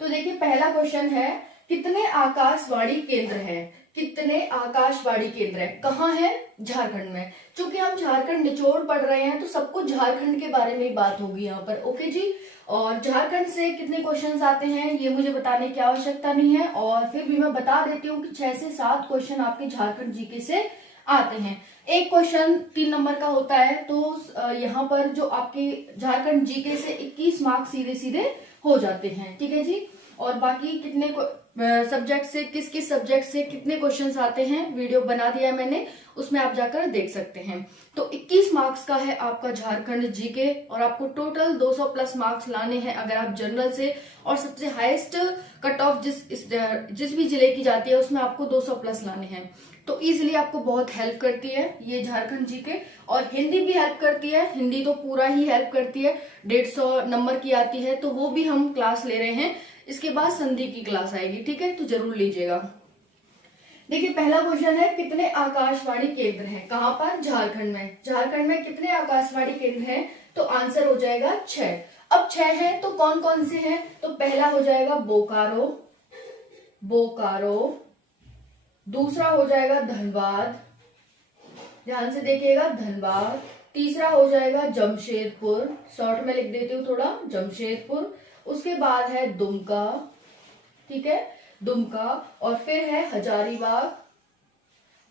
तो देखिए पहला क्वेश्चन है, कितने आकाशवाणी केंद्र है? कितने आकाशवाणी केंद्र है? कहाँ है? झारखंड में। चूंकि हम झारखंड निचोड़ पढ़ रहे हैं तो सबको झारखंड के बारे में बात होगी यहाँ पर। ओके जी। और झारखंड से कितने क्वेश्चंस आते हैं ये मुझे बताने की आवश्यकता नहीं है, और फिर भी मैं बता देती हूँ कि 6 से 7 क्वेश्चन आपके झारखंड जीके से आते हैं। एक क्वेश्चन 3 नंबर का होता है, तो यहाँ पर जो आपके झारखंड जीके से 21 मार्क्स सीधे सीधे हो जाते हैं, ठीक है जी। और बाकी कितने सब्जेक्ट से, किस किस सब्जेक्ट से कितने क्वेश्चंस आते हैं वीडियो बना दिया है मैंने, उसमें आप जाकर देख सकते हैं। तो 21 मार्क्स का है आपका झारखंड जीके, और आपको टोटल 200 प्लस मार्क्स लाने हैं अगर आप जनरल से, और सबसे हाईएस्ट कट ऑफ जिस भी जिले की जाती है उसमें आपको 200 प्लस लाने हैं। तो इजिली आपको बहुत हेल्प करती है ये झारखंड जीके। और हिंदी भी हेल्प करती है, हिंदी तो पूरा ही हेल्प करती है, 150 नंबर की आती है, तो वो भी हम क्लास ले रहे हैं। इसके बाद संधि की क्लास आएगी, ठीक है, तो जरूर लीजिएगा। देखिए पहला क्वेश्चन है, कितने आकाशवाणी केंद्र हैं? कहाँ पर? झारखंड में। झारखंड में कितने आकाशवाणी केंद्र हैं? तो आंसर हो जाएगा 6। अब 6 हैं तो कौन कौन से हैं? तो पहला हो जाएगा बोकारो, बोकारो। दूसरा हो जाएगा धनबाद, ध्यान से देखिएगा, धनबाद। तीसरा हो जाएगा जमशेदपुर, शॉर्ट में लिख देती हूँ थोड़ा, जमशेदपुर। उसके बाद है दुमका, ठीक है, दुमका। और फिर है हजारीबाग,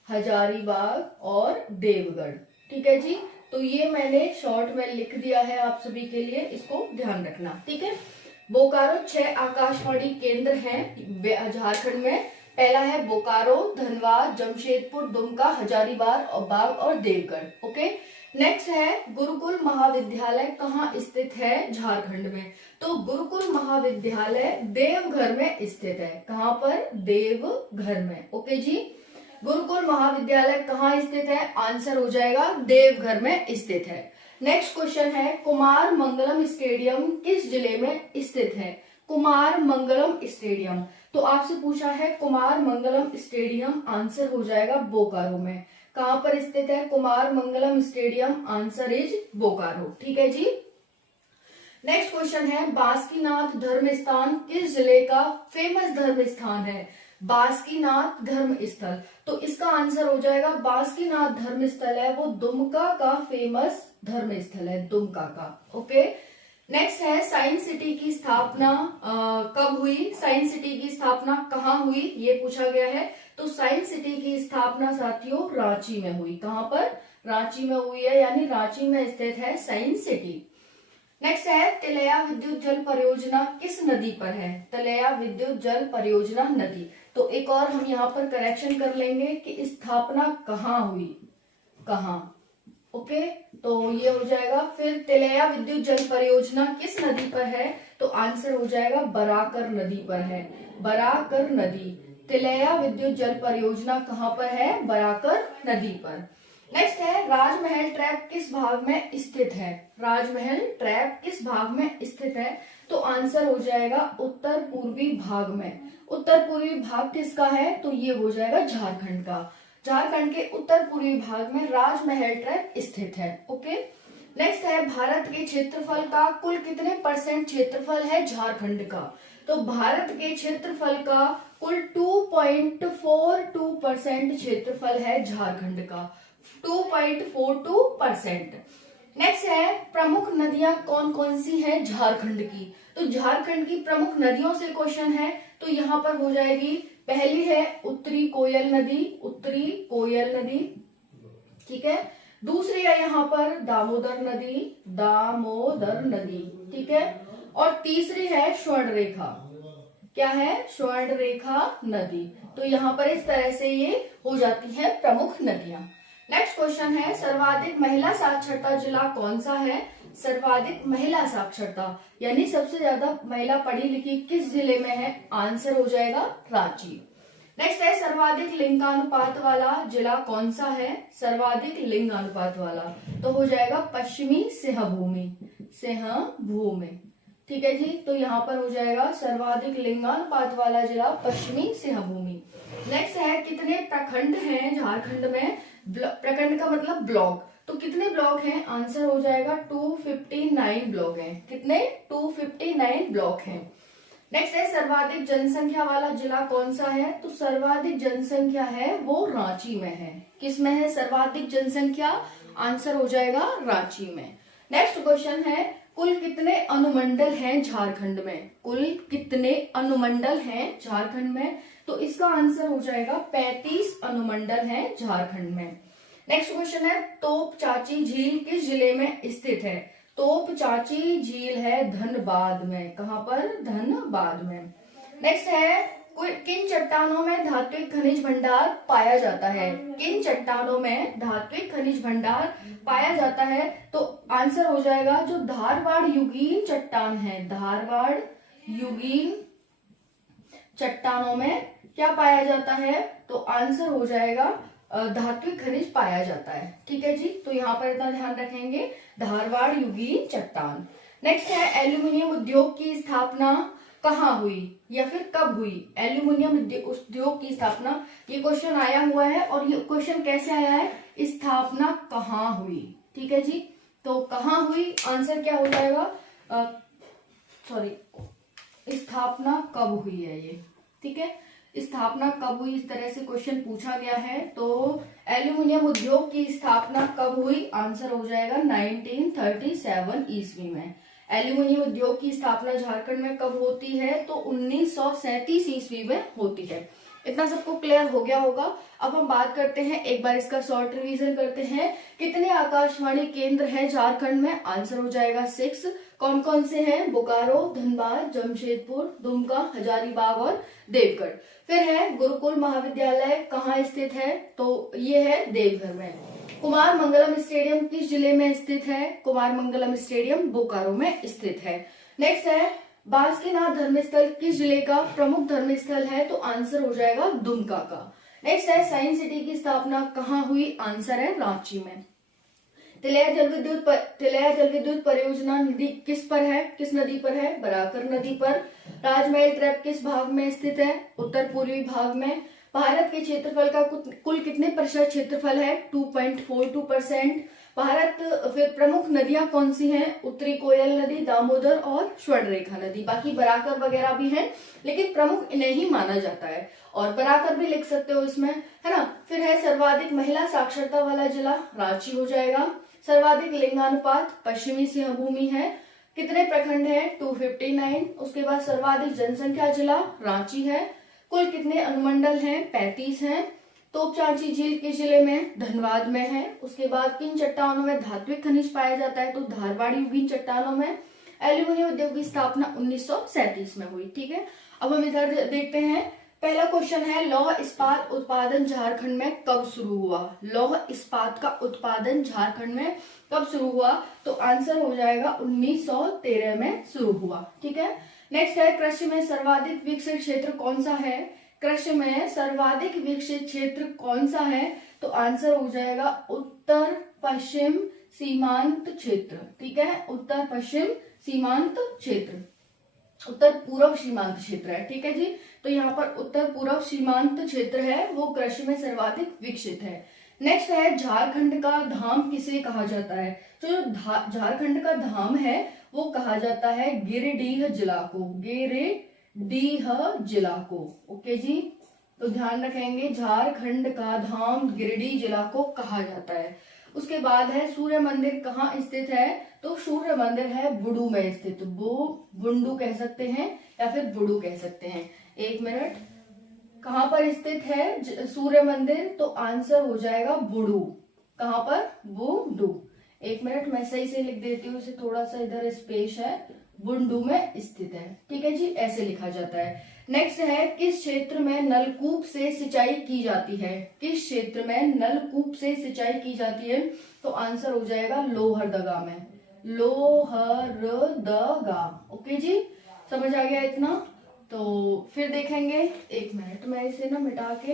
हजारीबाग और देवगढ़, ठीक है जी। तो ये मैंने शॉर्ट में लिख दिया है आप सभी के लिए, इसको ध्यान रखना, ठीक है। बोकारो 6 आकाशवाणी केंद्र हैं झारखंड में। पहला है बोकारो, धनबाद, जमशेदपुर, दुमका, हजारीबाग और बाग और देवगढ़। ओके। नेक्स्ट है गुरुकुल महाविद्यालय कहाँ स्थित है? झारखंड में। तो गुरुकुल महाविद्यालय देवघर में स्थित है। कहाँ पर? देवघर में। ओके जी। गुरुकुल महाविद्यालय कहाँ स्थित है? आंसर हो जाएगा देवघर में स्थित है। नेक्स्ट क्वेश्चन है, कुमार मंगलम स्टेडियम किस जिले में स्थित है? कुमार मंगलम स्टेडियम, तो आपसे पूछा है कुमार मंगलम स्टेडियम, आंसर हो जाएगा बोकारो में। कहां पर स्थित है Kumar Mangalam stadium? Answer is Bokaro, ठीक है जी। नेक्स्ट क्वेश्चन है, बासुकीनाथ धर्म स्थान किस जिले का फेमस धर्म स्थान है? बासुकीनाथ धर्म स्थल, तो इसका आंसर हो जाएगा बासुकीनाथ धर्म स्थल है वो दुमका का फेमस धर्म स्थल है, दुमका का। ओके। नेक्स्ट है, साइंस सिटी की स्थापना कब हुई? साइंस सिटी की स्थापना कहाँ हुई ये पूछा गया है। तो साइंस सिटी की स्थापना साथियों रांची में हुई। कहाँ पर? रांची में हुई है, यानी रांची में स्थित है साइंस सिटी। नेक्स्ट है, तिलैया विद्युत जल परियोजना किस नदी पर है? तिलैया विद्युत जल परियोजना नदी, तो एक और हम यहाँ पर करेक्शन कर लेंगे कि स्थापना कहाँ हुई, कहाँ। ओके, तो ये हो जाएगा फिर तिलैया विद्युत जल परियोजना किस नदी पर है? तो आंसर हो जाएगा बराकर नदी पर है, बराकर नदी। तिलैया विद्युत जल परियोजना कहाँ पर है? बराकर नदी पर। नेक्स्ट है, राजमहल ट्रैप किस भाग में स्थित है? राजमहल ट्रैप किस भाग में स्थित है? तो आंसर हो जाएगा उत्तर पूर्वी भाग में। उत्तर पूर्वी भाग किसका है? तो ये हो जाएगा झारखंड का। झारखंड के उत्तर पूर्वी भाग में राजमहल ट्रैप स्थित है। ओके। नेक्स्ट है, भारत के क्षेत्रफल का कुल कितने % क्षेत्रफल है झारखंड का? तो भारत के क्षेत्रफल का कुल 2.42% क्षेत्रफल है झारखंड का, 2.42%। नेक्स्ट है, प्रमुख नदियां कौन कौन सी हैं झारखंड की? तो झारखंड की प्रमुख नदियों से क्वेश्चन है, तो यहाँ पर हो जाएगी, पहली है उत्तरी कोयल नदी, उत्तरी कोयल नदी, ठीक है। दूसरी है यहाँ पर दामोदर नदी, दामोदर नदी, ठीक है। और तीसरी है स्वर्णरेखा, क्या है? स्वर्णरेखा नदी। तो यहाँ पर इस तरह से ये हो जाती है प्रमुख नदियां। नेक्स्ट क्वेश्चन है, सर्वाधिक महिला साक्षरता जिला कौन सा है? सर्वाधिक महिला साक्षरता यानी सबसे ज्यादा महिला पढ़ी लिखी किस जिले में है? आंसर हो जाएगा रांची। नेक्स्ट है सर्वाधिक लिंगानुपात वाला जिला कौन सा है? सर्वाधिक लिंगानुपात वाला तो हो जाएगा पश्चिमी सिंहभूमि। सिंहभूमि, ठीक है जी। तो यहाँ पर हो जाएगा सर्वाधिक लिंगानुपात वाला जिला पश्चिमी सिंहभूमि। नेक्स्ट है कितने प्रखंड हैं झारखंड में? प्रखंड का मतलब ब्लॉक, तो कितने ब्लॉक हैं? आंसर हो जाएगा 259 ब्लॉक हैं। कितने? 259 ब्लॉक हैं। नेक्स्ट है सर्वाधिक जनसंख्या वाला जिला कौन सा है? तो सर्वाधिक जनसंख्या है वो रांची में है। किस में है सर्वाधिक जनसंख्या? आंसर हो जाएगा रांची में। नेक्स्ट क्वेश्चन है कुल कितने अनुमंडल हैं झारखंड में? कुल कितने अनुमंडल हैं झारखंड में? तो इसका आंसर हो जाएगा 35 अनुमंडल हैं झारखंड में। नेक्स्ट क्वेश्चन है तोप चाची झील किस जिले में स्थित है? तोप चाची झील है धनबाद में। कहां पर? धनबाद में। नेक्स्ट है किन चट्टानों में धात्विक खनिज भंडार पाया जाता है? किन चट्टानों में धात्विक खनिज भंडार पाया जाता है? तो आंसर हो जाएगा जो धारवाड़ युगीन चट्टान है। धारवाड़ युगीन चट्टानों में क्या पाया जाता है? तो आंसर हो जाएगा धात्विक खनिज पाया जाता है। ठीक है जी, तो यहाँ पर इतना ध्यान रखेंगे, धारवाड़ युगीन चट्टान। नेक्स्ट है एल्यूमिनियम उद्योग की स्थापना कहाँ हुई या फिर कब हुई? एल्यूमिनियम उद्योग की स्थापना, ये क्वेश्चन आया हुआ है और ये क्वेश्चन कैसे आया है? स्थापना कहाँ हुई। ठीक है जी, तो कहाँ हुई? आंसर क्या हो जाएगा? स्थापना कब हुई है ये। ठीक है, स्थापना कब हुई, इस तरह से क्वेश्चन पूछा गया है। तो एल्यूमिनियम उद्योग की स्थापना कब हुई? आंसर हो जाएगा 1937 ईस्वी में। एल्यूमिनियम उद्योग की स्थापना झारखंड में कब होती है? तो 1937 ईस्वी में होती है। इतना सबको क्लियर हो गया होगा। अब हम बात करते हैं, एक बार इसका शॉर्ट रिवीजन करते हैं। कितने आकाशवाणी केंद्र हैं झारखंड में? आंसर हो जाएगा 6। कौन कौन से हैं? बोकारो, धनबाद, जमशेदपुर, दुमका, हजारीबाग और देवगढ़। फिर है गुरुकुल महाविद्यालय कहाँ स्थित है? तो ये है देवघर में। कुमार मंगलम स्टेडियम किस जिले में स्थित है? कुमार मंगलम स्टेडियम बोकारो में स्थित है। नेक्स्ट है बासुकीनाथ धर्मस्थल किस जिले का प्रमुख धर्मस्थल है? तो आंसर हो जाएगा दुमका का। नेक्स्ट है साइंस सिटी की स्थापना कहाँ हुई? आंसर है रांची में। तिलैया जल विद्युत परियोजना नदी किस पर है? किस नदी पर है? बराकर नदी पर। राजमहल ट्रैप किस भाग में स्थित है? उत्तर पूर्वी भाग में। भारत के क्षेत्रफल का कुल कितने प्रतिशत क्षेत्रफल है? 2.42%। भारत फिर प्रमुख नदियां कौन सी हैं? उत्तरी कोयल नदी, दामोदर और स्वर्णरेखा नदी। बाकी बराकर वगैरह भी हैं, लेकिन प्रमुख इन्हें ही माना जाता है। और बराकर भी लिख सकते हो इसमें, है ना। फिर है सर्वाधिक महिला साक्षरता वाला जिला रांची हो जाएगा। सर्वाधिक लिंगानुपात पश्चिमी सिंहभूमि है। कितने प्रखंड है? 259। उसके बाद सर्वाधिक जनसंख्या जिला रांची है। कुल कितने अनुमंडल हैं? 35 हैं। तोपचांची झील किस जिले में? धनबाद में है। उसके बाद किन चट्टानों में धात्विक खनिज पाया जाता है? तो धारवाड़ युगीन चट्टानों में। एल्यूमिनियम उद्योग की स्थापना 1937 में हुई। ठीक है, अब हम इधर देखते हैं। पहला क्वेश्चन है लौह इस्पात उत्पादन झारखंड में कब शुरू हुआ? लौह इस्पात का उत्पादन झारखंड में कब शुरू हुआ? तो आंसर हो जाएगा 1913 में शुरू हुआ। ठीक है, नेक्स्ट है कृषि में सर्वाधिक विकसित क्षेत्र कौन सा है? कृषि में सर्वाधिक विकसित क्षेत्र कौन सा है? तो आंसर हो जाएगा उत्तर पश्चिम सीमांत क्षेत्र। ठीक है, उत्तर पश्चिम सीमांत क्षेत्र, उत्तर पूर्व सीमांत क्षेत्र है। ठीक है जी, तो यहाँ पर उत्तर पूर्व सीमांत क्षेत्र है वो कृषि में सर्वाधिक विकसित है। नेक्स्ट है झारखंड का धाम किसे कहा जाता है? तो जो झारखंड का धाम है वो कहा जाता है गिरिडीह जिला को। गिरिडीह जिला को। ओके जी, तो ध्यान रखेंगे झारखंड का धाम गिरिडीह जिला को कहा जाता है। उसके बाद है सूर्य मंदिर कहाँ स्थित है? तो सूर्य मंदिर है बुडू में स्थित। बुंडू कह सकते हैं या फिर बुडू कह सकते हैं। एक मिनट, कहाँ पर स्थित है सूर्य मंदिर? तो आंसर हो जाएगा बुडू। कहाँ पर? बुडू। एक मिनट, मैं सही से लिख देती हूँ, इसे थोड़ा सा इधर स्पेस है। बुंडू में स्थित है। ठीक है जी, ऐसे लिखा जाता है। नेक्स्ट है किस क्षेत्र में नलकूप से सिंचाई की जाती है? किस क्षेत्र में नलकूप से सिंचाई की जाती है? तो आंसर हो जाएगा लोहरदगा में। लोहरदगा। ओके जी, समझ आ गया इतना। तो फिर देखेंगे, 1 मिनट मैं इसे ना मिटा के,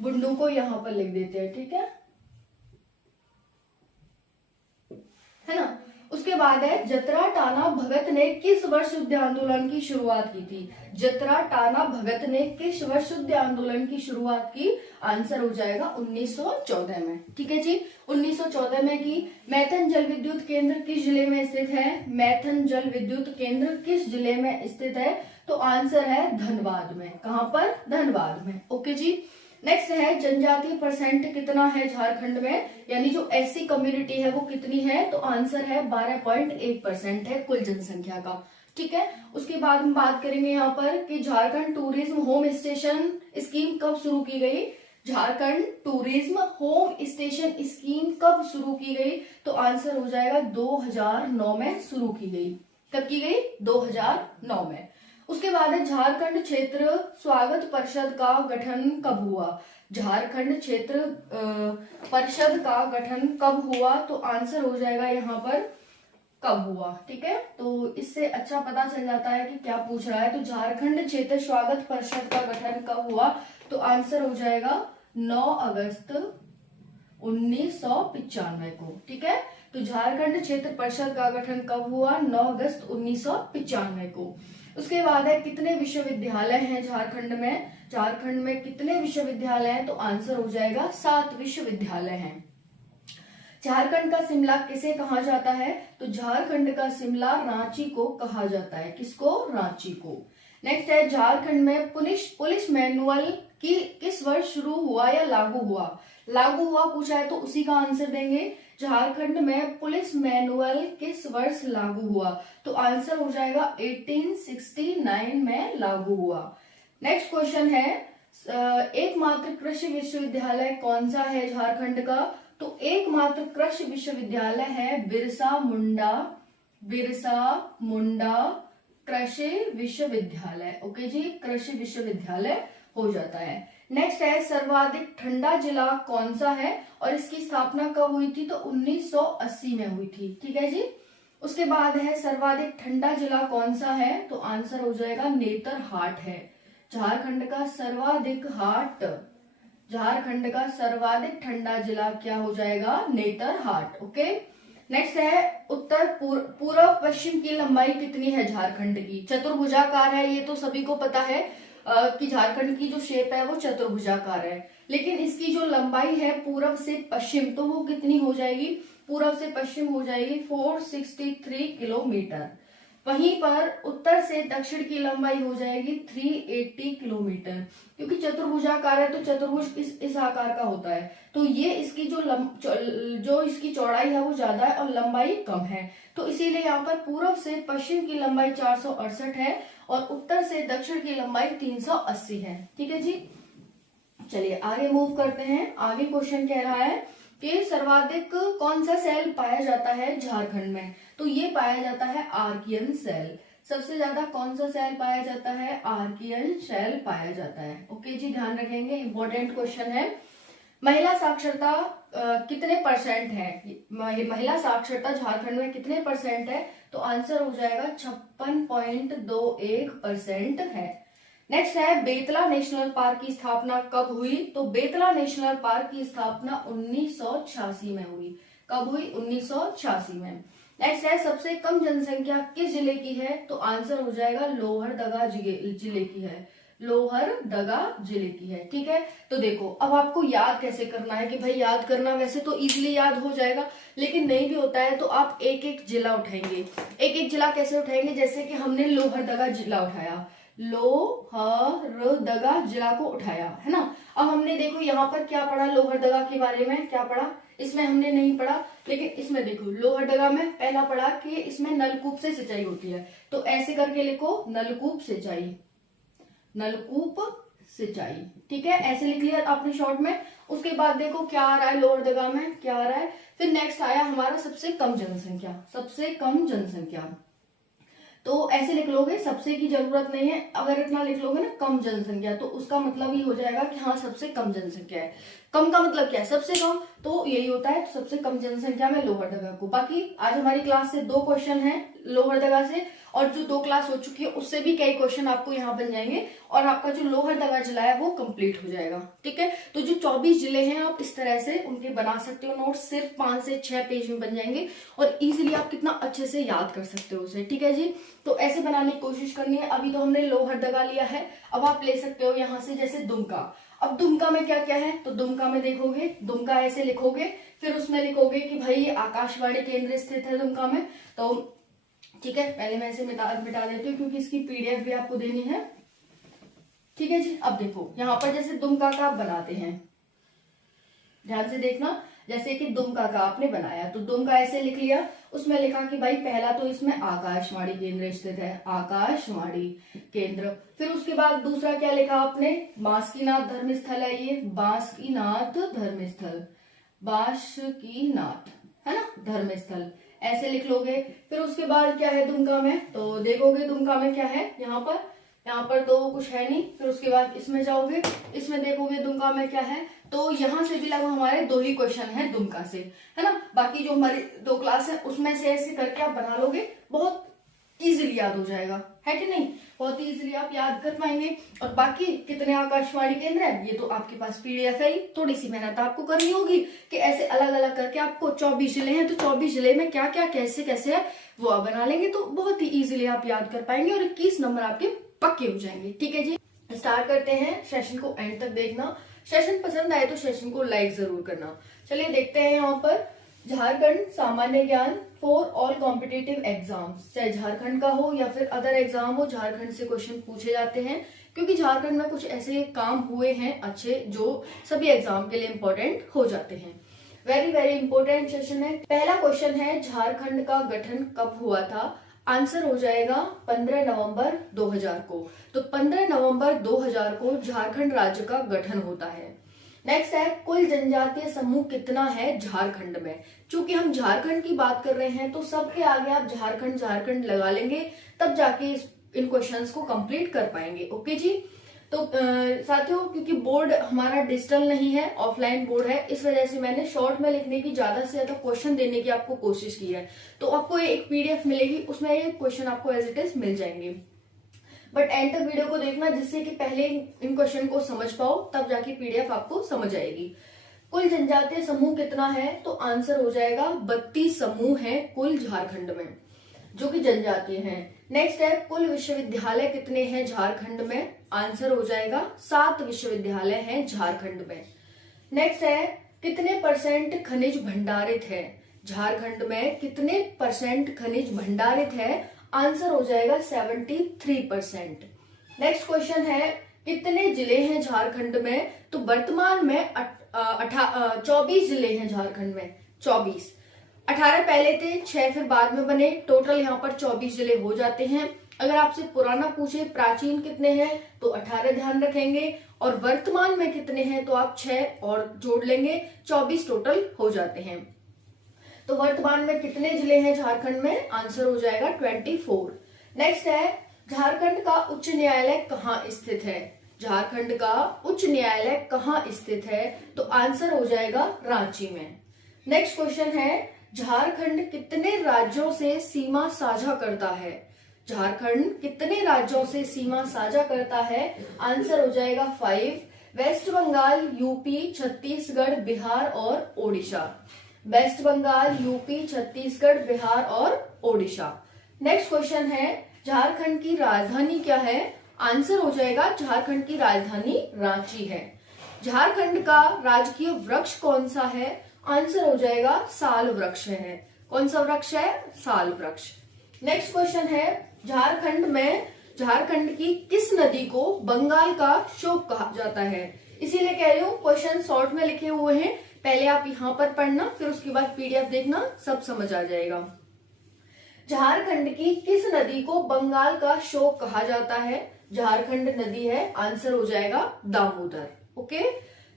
बुंडू को यहाँ पर लिख देते हैं, ठीक है ना। उसके बाद है जतरा टाना भगत ने किस वर्ष युद्ध आंदोलन की शुरुआत की थी। जतरा टाना भगत ने किस वर्ष युद्ध आंदोलन की शुरुआत की। आंसर हो जाएगा 1914 में, ठीक है जी, 1914 में की। मैथन जल विद्युत केंद्र किस जिले में स्थित है। मैथन जल विद्युत केंद्र किस जिले में स्थित है। तो आंसर है धनबाद में। कहां पर, धनबाद में। ओके जी। नेक्स्ट है जनजातीय परसेंट कितना है झारखंड में, यानी जो एससी कम्युनिटी है वो कितनी है। तो आंसर है 12.1% है कुल जनसंख्या का, ठीक है। उसके बाद हम बात करेंगे यहाँ पर कि Jharkhand tourism home station scheme कब शुरू की गई। Jharkhand tourism home station scheme कब शुरू की गई। तो आंसर हो जाएगा 2009 में शुरू की गई। कब की गई, 2009 में। उसके बाद है झारखंड क्षेत्र स्वागत परिषद का गठन कब हुआ। झारखंड क्षेत्र परिषद का गठन कब हुआ। तो आंसर हो जाएगा यहाँ पर कब हुआ, ठीक है। तो इससे अच्छा पता चल जाता है कि क्या पूछ रहा है। तो झारखंड क्षेत्र स्वागत परिषद का गठन कब हुआ। तो आंसर हो जाएगा 9 अगस्त 1995 को, ठीक है। तो झारखंड क्षेत्र परिषद का गठन कब हुआ, 9 अगस्त 1995 को। उसके बाद है कितने विश्वविद्यालय हैं झारखंड में। झारखंड में कितने विश्वविद्यालय हैं। तो आंसर हो जाएगा 7 विश्वविद्यालय हैं। झारखंड का शिमला किसे कहा जाता है। तो झारखंड का शिमला रांची को कहा जाता है। किसको, रांची को। नेक्स्ट है झारखंड में पुलिस मैनुअल की किस वर्ष शुरू हुआ या लागू हुआ। लागू हुआ पूछा है तो उसी का आंसर देंगे। झारखंड में पुलिस मैनुअल किस वर्ष लागू हुआ। तो आंसर हो जाएगा 1869 में लागू हुआ। नेक्स्ट क्वेश्चन है एकमात्र कृषि विश्वविद्यालय कौन सा है झारखंड का। तो एकमात्र कृषि विश्वविद्यालय है बिरसा मुंडा कृषि विश्वविद्यालय। ओके जी, कृषि विश्वविद्यालय हो जाता है। नेक्स्ट है सर्वाधिक ठंडा जिला कौन सा है और इसकी स्थापना कब हुई थी। तो 1980 में हुई थी, ठीक है जी। उसके बाद है सर्वाधिक ठंडा जिला कौन सा है। तो आंसर हो जाएगा नेतरहाट है। झारखंड का सर्वाधिक ठंडा जिला क्या हो जाएगा, नेतरहाट। ओके। नेक्स्ट है उत्तर पूर्व पश्चिम की लंबाई कितनी है झारखंड की। चतुर्भुजाकार है, ये तो सभी को पता है कि झारखंड की जो शेप है वो चतुर्भुजाकार है। लेकिन इसकी जो लंबाई है पूर्व से पश्चिम, तो वो कितनी हो जाएगी। पूर्व से पश्चिम हो जाएगी 463 किलोमीटर। वहीं पर उत्तर से दक्षिण की लंबाई हो जाएगी 380 किलोमीटर। क्योंकि चतुर्भुजाकार है तो चतुर्भुज इस आकार का होता है, तो ये इसकी जो इसकी चौड़ाई है वो ज्यादा है और लंबाई कम है। तो इसीलिए यहाँ पर पूर्व से पश्चिम की लंबाई 468 है और उत्तर से दक्षिण की लंबाई 380 है, ठीक है जी। चलिए आगे मूव करते हैं। आगे क्वेश्चन कह रहा है कि सर्वाधिक कौन सा सेल पाया जाता है झारखंड में। तो ये पाया जाता है आर्कियन सेल। सबसे ज्यादा कौन सा सेल पाया जाता है, आर्कियन सेल पाया जाता है। ओके जी, ध्यान रखेंगे, इंपॉर्टेंट क्वेश्चन है। महिला साक्षरता कितने परसेंट है। महिला साक्षरता झारखंड में कितने परसेंट है। तो आंसर हो जाएगा 56.21% है। नेक्स्ट है बेतला नेशनल पार्क की स्थापना कब हुई। तो बेतला नेशनल पार्क की स्थापना 1986 में हुई। कब हुई, 1986 में। नेक्स्ट है सबसे कम जनसंख्या किस जिले की है। तो आंसर हो जाएगा लोहरदगा जिले की है। लोहरदगा जिले की है, ठीक है। तो देखो अब आपको याद कैसे करना है कि भाई याद करना वैसे तो इजीली याद हो जाएगा, लेकिन नहीं भी होता है तो आप एक एक जिला उठाएंगे। एक एक जिला कैसे उठाएंगे, जैसे कि हमने लोहरदगा जिला उठाया, लोहरदगा जिला को उठाया, है ना। अब हमने देखो यहाँ पर क्या पढ़ा, लोहरदगा के बारे में क्या पढ़ा, इसमें हमने नहीं पढ़ा, लेकिन इसमें देखो लोहरदगा में पहला पढ़ा कि इसमें नलकूप से सिंचाई होती है। तो ऐसे करके लिखो नलकूप सिंचाई, नलकूप सिंचाई, ठीक है, ऐसे लिख लिया आपने शॉर्ट में। उसके बाद देखो क्या आ रहा है लोहरदगा में, क्या आ रहा है। फिर नेक्स्ट आया हमारा सबसे कम जनसंख्या, सबसे कम जनसंख्या। तो ऐसे लिख लोगे, सबसे की जरूरत नहीं है। अगर इतना लिख लोगे ना कम जनसंख्या, तो उसका मतलब ही हो जाएगा कि हाँ सबसे कम जनसंख्या है। कम का मतलब क्या है? सबसे कम, तो यही होता है। तो सबसे कम जनसंख्या में लोहरदगा को। बाकी आज हमारी क्लास से 2 क्वेश्चन है लोहरदगा से, और जो 2 क्लास हो चुकी है उससे भी कई क्वेश्चन आपको यहाँ बन जाएंगे, और आपका जो लोहरदगा जिला है वो कंप्लीट हो जाएगा। ठीक है, तो जो 24 जिले हैं आप इस तरह से उनके बना सकते हो नोट्स, सिर्फ 5 से 6 पेज में बन जाएंगे, और इजीली आप कितना अच्छे से याद कर सकते हो उसे। ठीक है जी, तो ऐसे बनाने की कोशिश करनी है। अभी तो हमने लोहरदगा लिया है, अब आप ले सकते हो यहाँ से जैसे दुमका। अब दुमका में क्या क्या है, तो दुमका में देखोगे, दुमका ऐसे लिखोगे, फिर उसमें लिखोगे कि भाई आकाशवाणी केंद्र स्थित है दुमका में। तो ठीक है, पहले मैं इसे मिटा देती हूँ क्योंकि इसकी पीडीएफ भी आपको देनी है। ठीक है जी, अब देखो यहाँ पर जैसे दुमका का आप बनाते हैं, ध्यान से देखना। जैसे कि दुमका का आपने बनाया, तो दुमका ऐसे लिख लिया, उसमें लिखा कि भाई पहला तो इसमें आकाशवाणी केंद्र स्थित है, आकाशवाणी केंद्र। फिर उसके बाद दूसरा क्या लिखा आपने, बांसकीनाथ धर्मस्थल है ये, बांसकीनाथ धर्मस्थल, बांसकीनाथ है ना धर्मस्थल, ऐसे लिख लोगे। फिर उसके बाद क्या है दुमका में, तो देखोगे दुमका में क्या है, यहाँ पर तो कुछ है नहीं। फिर उसके बाद इसमें जाओगे, इसमें देखोगे दुमका में क्या है, तो यहाँ से भी लगभग हमारे 2 ही क्वेश्चन है दुमका से, है ना। बाकी जो हमारी 2 क्लास है उसमें से ऐसे करके आप बना लोगे, बहुत इजीली याद हो जाएगा, है कि नहीं, बहुत इजीली आप याद कर पाएंगे। और बाकी कितने आकाशवाणी केंद्र है ये तो आपके पास पीडीएफ है ही, थोड़ी सी मेहनत आपको करनी होगी कि ऐसे अलग अलग करके आपको 24 जिले हैं, तो 24 जिले में क्या क्या कैसे कैसे है वो आप बना लेंगे, तो बहुत ही इजीली आप याद कर पाएंगे, और 21 नंबर आपके पक्के हो जाएंगे। ठीक है जी, स्टार्ट करते हैं। सेशन को एंड तक देखना, सेशन पसंद आए तो सेशन को लाइक जरूर करना। चलिए देखते हैं यहाँ पर, झारखंड सामान्य ज्ञान फॉर ऑल कॉम्पिटिटिव एग्जाम्स, चाहे झारखंड का हो या फिर अदर एग्जाम हो, झारखंड से क्वेश्चन पूछे जाते हैं, क्योंकि झारखंड में कुछ ऐसे काम हुए हैं अच्छे जो सभी एग्जाम के लिए इंपॉर्टेंट हो जाते हैं। वेरी वेरी इंपॉर्टेंट सेशन है। पहला क्वेश्चन है, झारखंड का गठन कब हुआ था? आंसर हो जाएगा 15 नवंबर 2000 को। तो 15 नवंबर 2000 को झारखंड राज्य का गठन होता है। नेक्स्ट है, कुल जनजातीय समूह कितना है झारखंड में? चूंकि हम झारखंड की बात कर रहे हैं तो सबके आगे आप झारखंड झारखंड लगा लेंगे, तब जाके इन क्वेश्चंस को कंप्लीट कर पाएंगे। ओके जी, तो साथियों क्योंकि बोर्ड हमारा डिजिटल नहीं है, ऑफलाइन बोर्ड है, इस वजह से मैंने शॉर्ट में लिखने की, ज्यादा से ज्यादा क्वेश्चन देने की आपको कोशिश की है। तो आपको एक पीडीएफ मिलेगी, उसमें ये क्वेश्चन आपको एज इट इज मिल जाएंगे, बट एंड तक वीडियो को देखना जिससे कि पहले इन क्वेश्चन को समझ पाओ, तब जाके पीडीएफ आपको समझ आएगी। कुल जनजातीय समूह कितना है? तो आंसर हो जाएगा 32 समूह है कुल झारखंड में, जो कि जनजातीय हैं। नेक्स्ट है, कुल विश्वविद्यालय कितने हैं झारखंड में? आंसर हो जाएगा 7 विश्वविद्यालय हैं झारखंड में। नेक्स्ट है, कितने परसेंट खनिज भंडारित है झारखंड में? कितने परसेंट खनिज भंडारित है? आंसर हो जाएगा 73%। नेक्स्ट क्वेश्चन है, कितने जिले हैं झारखंड में? तो वर्तमान में 24 जिले हैं झारखंड में, 24। 18 पहले थे, 6 फिर बाद में बने, टोटल यहाँ पर 24 जिले हो जाते हैं। अगर आपसे पुराना पूछे प्राचीन कितने हैं तो 18 ध्यान रखेंगे, और वर्तमान में कितने हैं तो आप 6 और जोड़ लेंगे, 24 टोटल हो जाते हैं। तो वर्तमान में कितने जिले हैं झारखंड में? आंसर हो जाएगा 24। नेक्स्ट है, झारखंड का उच्च न्यायालय कहाँ स्थित है? झारखंड का उच्च न्यायालय कहाँ स्थित है? तो आंसर हो जाएगा रांची में। नेक्स्ट क्वेश्चन है, झारखंड कितने राज्यों से सीमा साझा करता है? झारखंड कितने राज्यों से सीमा साझा करता है? आंसर हो जाएगा 5, वेस्ट बंगाल, यूपी, छत्तीसगढ़, बिहार और ओडिशा। वेस्ट बंगाल, यूपी, छत्तीसगढ़, बिहार और ओडिशा। नेक्स्ट क्वेश्चन है, झारखंड की राजधानी क्या है? आंसर हो जाएगा झारखंड की राजधानी रांची है। झारखंड का राजकीय वृक्ष कौन सा है? आंसर हो जाएगा साल वृक्ष है। कौन सा वृक्ष है? साल वृक्ष। नेक्स्ट क्वेश्चन है, झारखंड की किस नदी को बंगाल का शोक कहा जाता है? इसीलिए कह रही हूँ क्वेश्चन शॉर्ट में लिखे हुए हैं, पहले आप यहाँ पर पढ़ना, फिर उसके बाद पीडीएफ देखना, सब समझ आ जाएगा। झारखंड की किस नदी को बंगाल का शोक कहा जाता है? झारखंड नदी है, आंसर हो जाएगा दामोदर। ओके।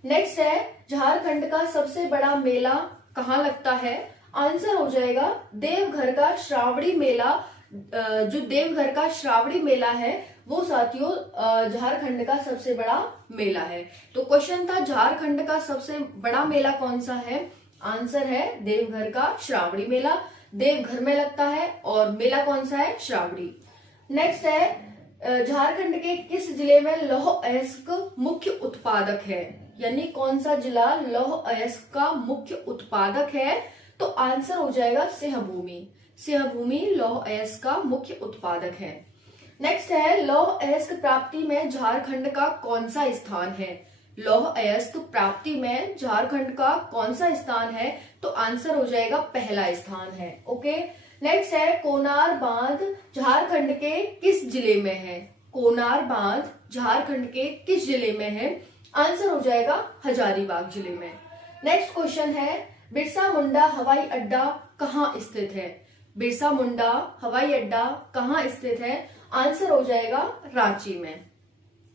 नेक्स्ट है, झारखंड का सबसे बड़ा मेला कहाँ लगता है? आंसर हो जाएगा देवघर का श्रावणी मेला जो देवघर का श्रावणी मेला है वो साथियों झारखंड का सबसे बड़ा मेला है। तो क्वेश्चन था झारखंड का सबसे बड़ा मेला कौन सा है? आंसर है देवघर का श्रावणी मेला। देवघर में लगता है और मेला कौन सा है? श्रावणी। नेक्स्ट है झारखंड के किस जिले में लौह अयस्क मुख्य उत्पादक है? यानी कौन सा जिला लौह अयस्क का मुख्य उत्पादक है? तो आंसर हो जाएगा सिंहभूमि। सिंहभूमि लौह अयस्क का मुख्य उत्पादक है। नेक्स्ट है लौह अयस्क प्राप्ति में झारखंड का कौन सा स्थान है? लौह अयस्क प्राप्ति में झारखंड का कौन सा स्थान है? तो आंसर हो जाएगा पहला स्थान है। ओके। नेक्स्ट है कोनार बांध झारखंड के किस जिले में है? कोनार बांध झारखंड के किस जिले में है? आंसर हो जाएगा हजारीबाग जिले में। नेक्स्ट क्वेश्चन है बिरसा मुंडा हवाई अड्डा कहाँ स्थित है? बिरसा मुंडा हवाई अड्डा कहाँ स्थित है? आंसर हो जाएगा रांची में।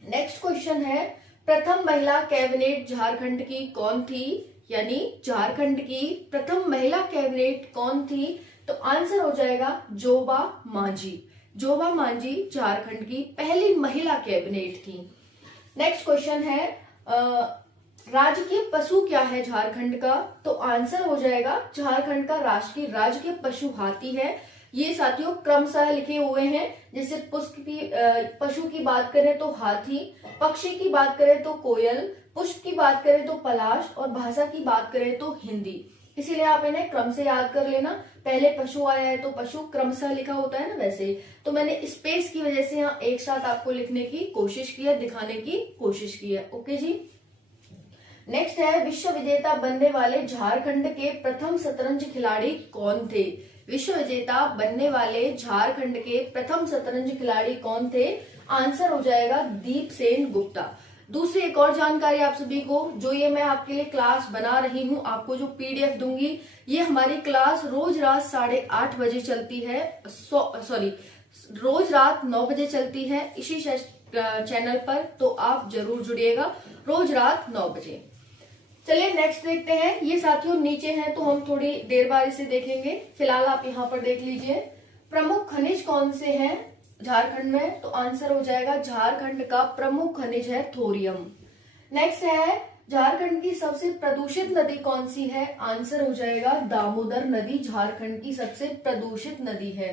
नेक्स्ट क्वेश्चन है प्रथम महिला कैबिनेट झारखंड की कौन थी? यानी झारखंड की प्रथम महिला कैबिनेट कौन थी? तो आंसर हो जाएगा जोबा मांझी। जोबा मांझी झारखंड की पहली महिला कैबिनेट थी। नेक्स्ट क्वेश्चन है राजकीय पशु क्या है झारखंड का? तो आंसर हो जाएगा झारखंड का राजकीय पशु हाथी है। ये साथियों क्रमशः लिखे हुए हैं। जैसे पशु की बात करें तो हाथी, पक्षी की बात करें तो कोयल, पुष्प की बात करें तो पलाश और भाषा की बात करें तो हिंदी। इसीलिए आप इन्हें क्रम से याद कर लेना। पहले पशु आया है तो पशु क्रमशः लिखा होता है ना, वैसे तो मैंने स्पेस की वजह से यहाँ एक साथ आपको लिखने की कोशिश की है, दिखाने की कोशिश की है। ओके जी। नेक्स्ट है विश्व विजेता बनने वाले झारखंड के प्रथम शतरंज खिलाड़ी कौन थे? विश्व विजेता बनने वाले झारखंड के प्रथम शतरंज खिलाड़ी कौन थे? आंसर हो जाएगा दीपसेन गुप्ता। दूसरी एक और जानकारी आप सभी को, जो ये मैं आपके लिए क्लास बना रही हूँ, आपको जो पीडीएफ दूंगी, ये हमारी क्लास रोज रात 8:30 बजे चलती है। रोज रात 9 बजे चलती है इसी चैनल पर, तो आप जरूर जुड़िएगा रोज रात 9 बजे। चलिए नेक्स्ट देखते हैं। ये साथियों नीचे हैं तो हम थोड़ी देर बाद इसे देखेंगे। फिलहाल आप यहाँ पर देख लीजिए प्रमुख खनिज कौन से हैं झारखंड में? तो आंसर हो जाएगा झारखंड का प्रमुख खनिज है थोरियम। नेक्स्ट है झारखंड की सबसे प्रदूषित नदी कौन सी है? आंसर हो जाएगा दामोदर नदी झारखंड की सबसे प्रदूषित नदी है।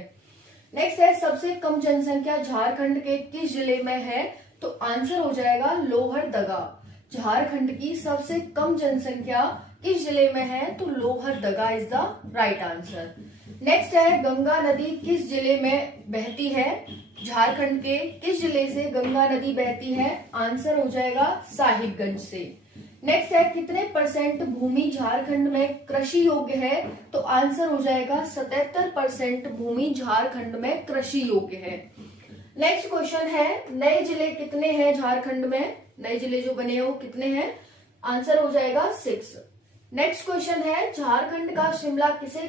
नेक्स्ट है सबसे कम जनसंख्या झारखंड के किस जिले में है? तो आंसर हो जाएगा लोहरदगा। झारखंड की सबसे कम जनसंख्या किस जिले में है? तो Lohardaga is the right answer. Next है गंगा नदी किस जिले में बहती है? झारखंड के किस जिले से गंगा नदी बहती है? आंसर हो जाएगा साहिबगंज से। नेक्स्ट है कितने % भूमि झारखंड में कृषि योग्य है? तो आंसर हो जाएगा 77% भूमि झारखंड में कृषि योग्य है। नेक्स्ट क्वेश्चन है नए जिले कितने हैं झारखंड में? नए जिले जो बने हैं वो कितने हैं? आंसर हो जाएगा 6। नेक्स्ट क्वेश्चन है झारखंड का शिमला किसे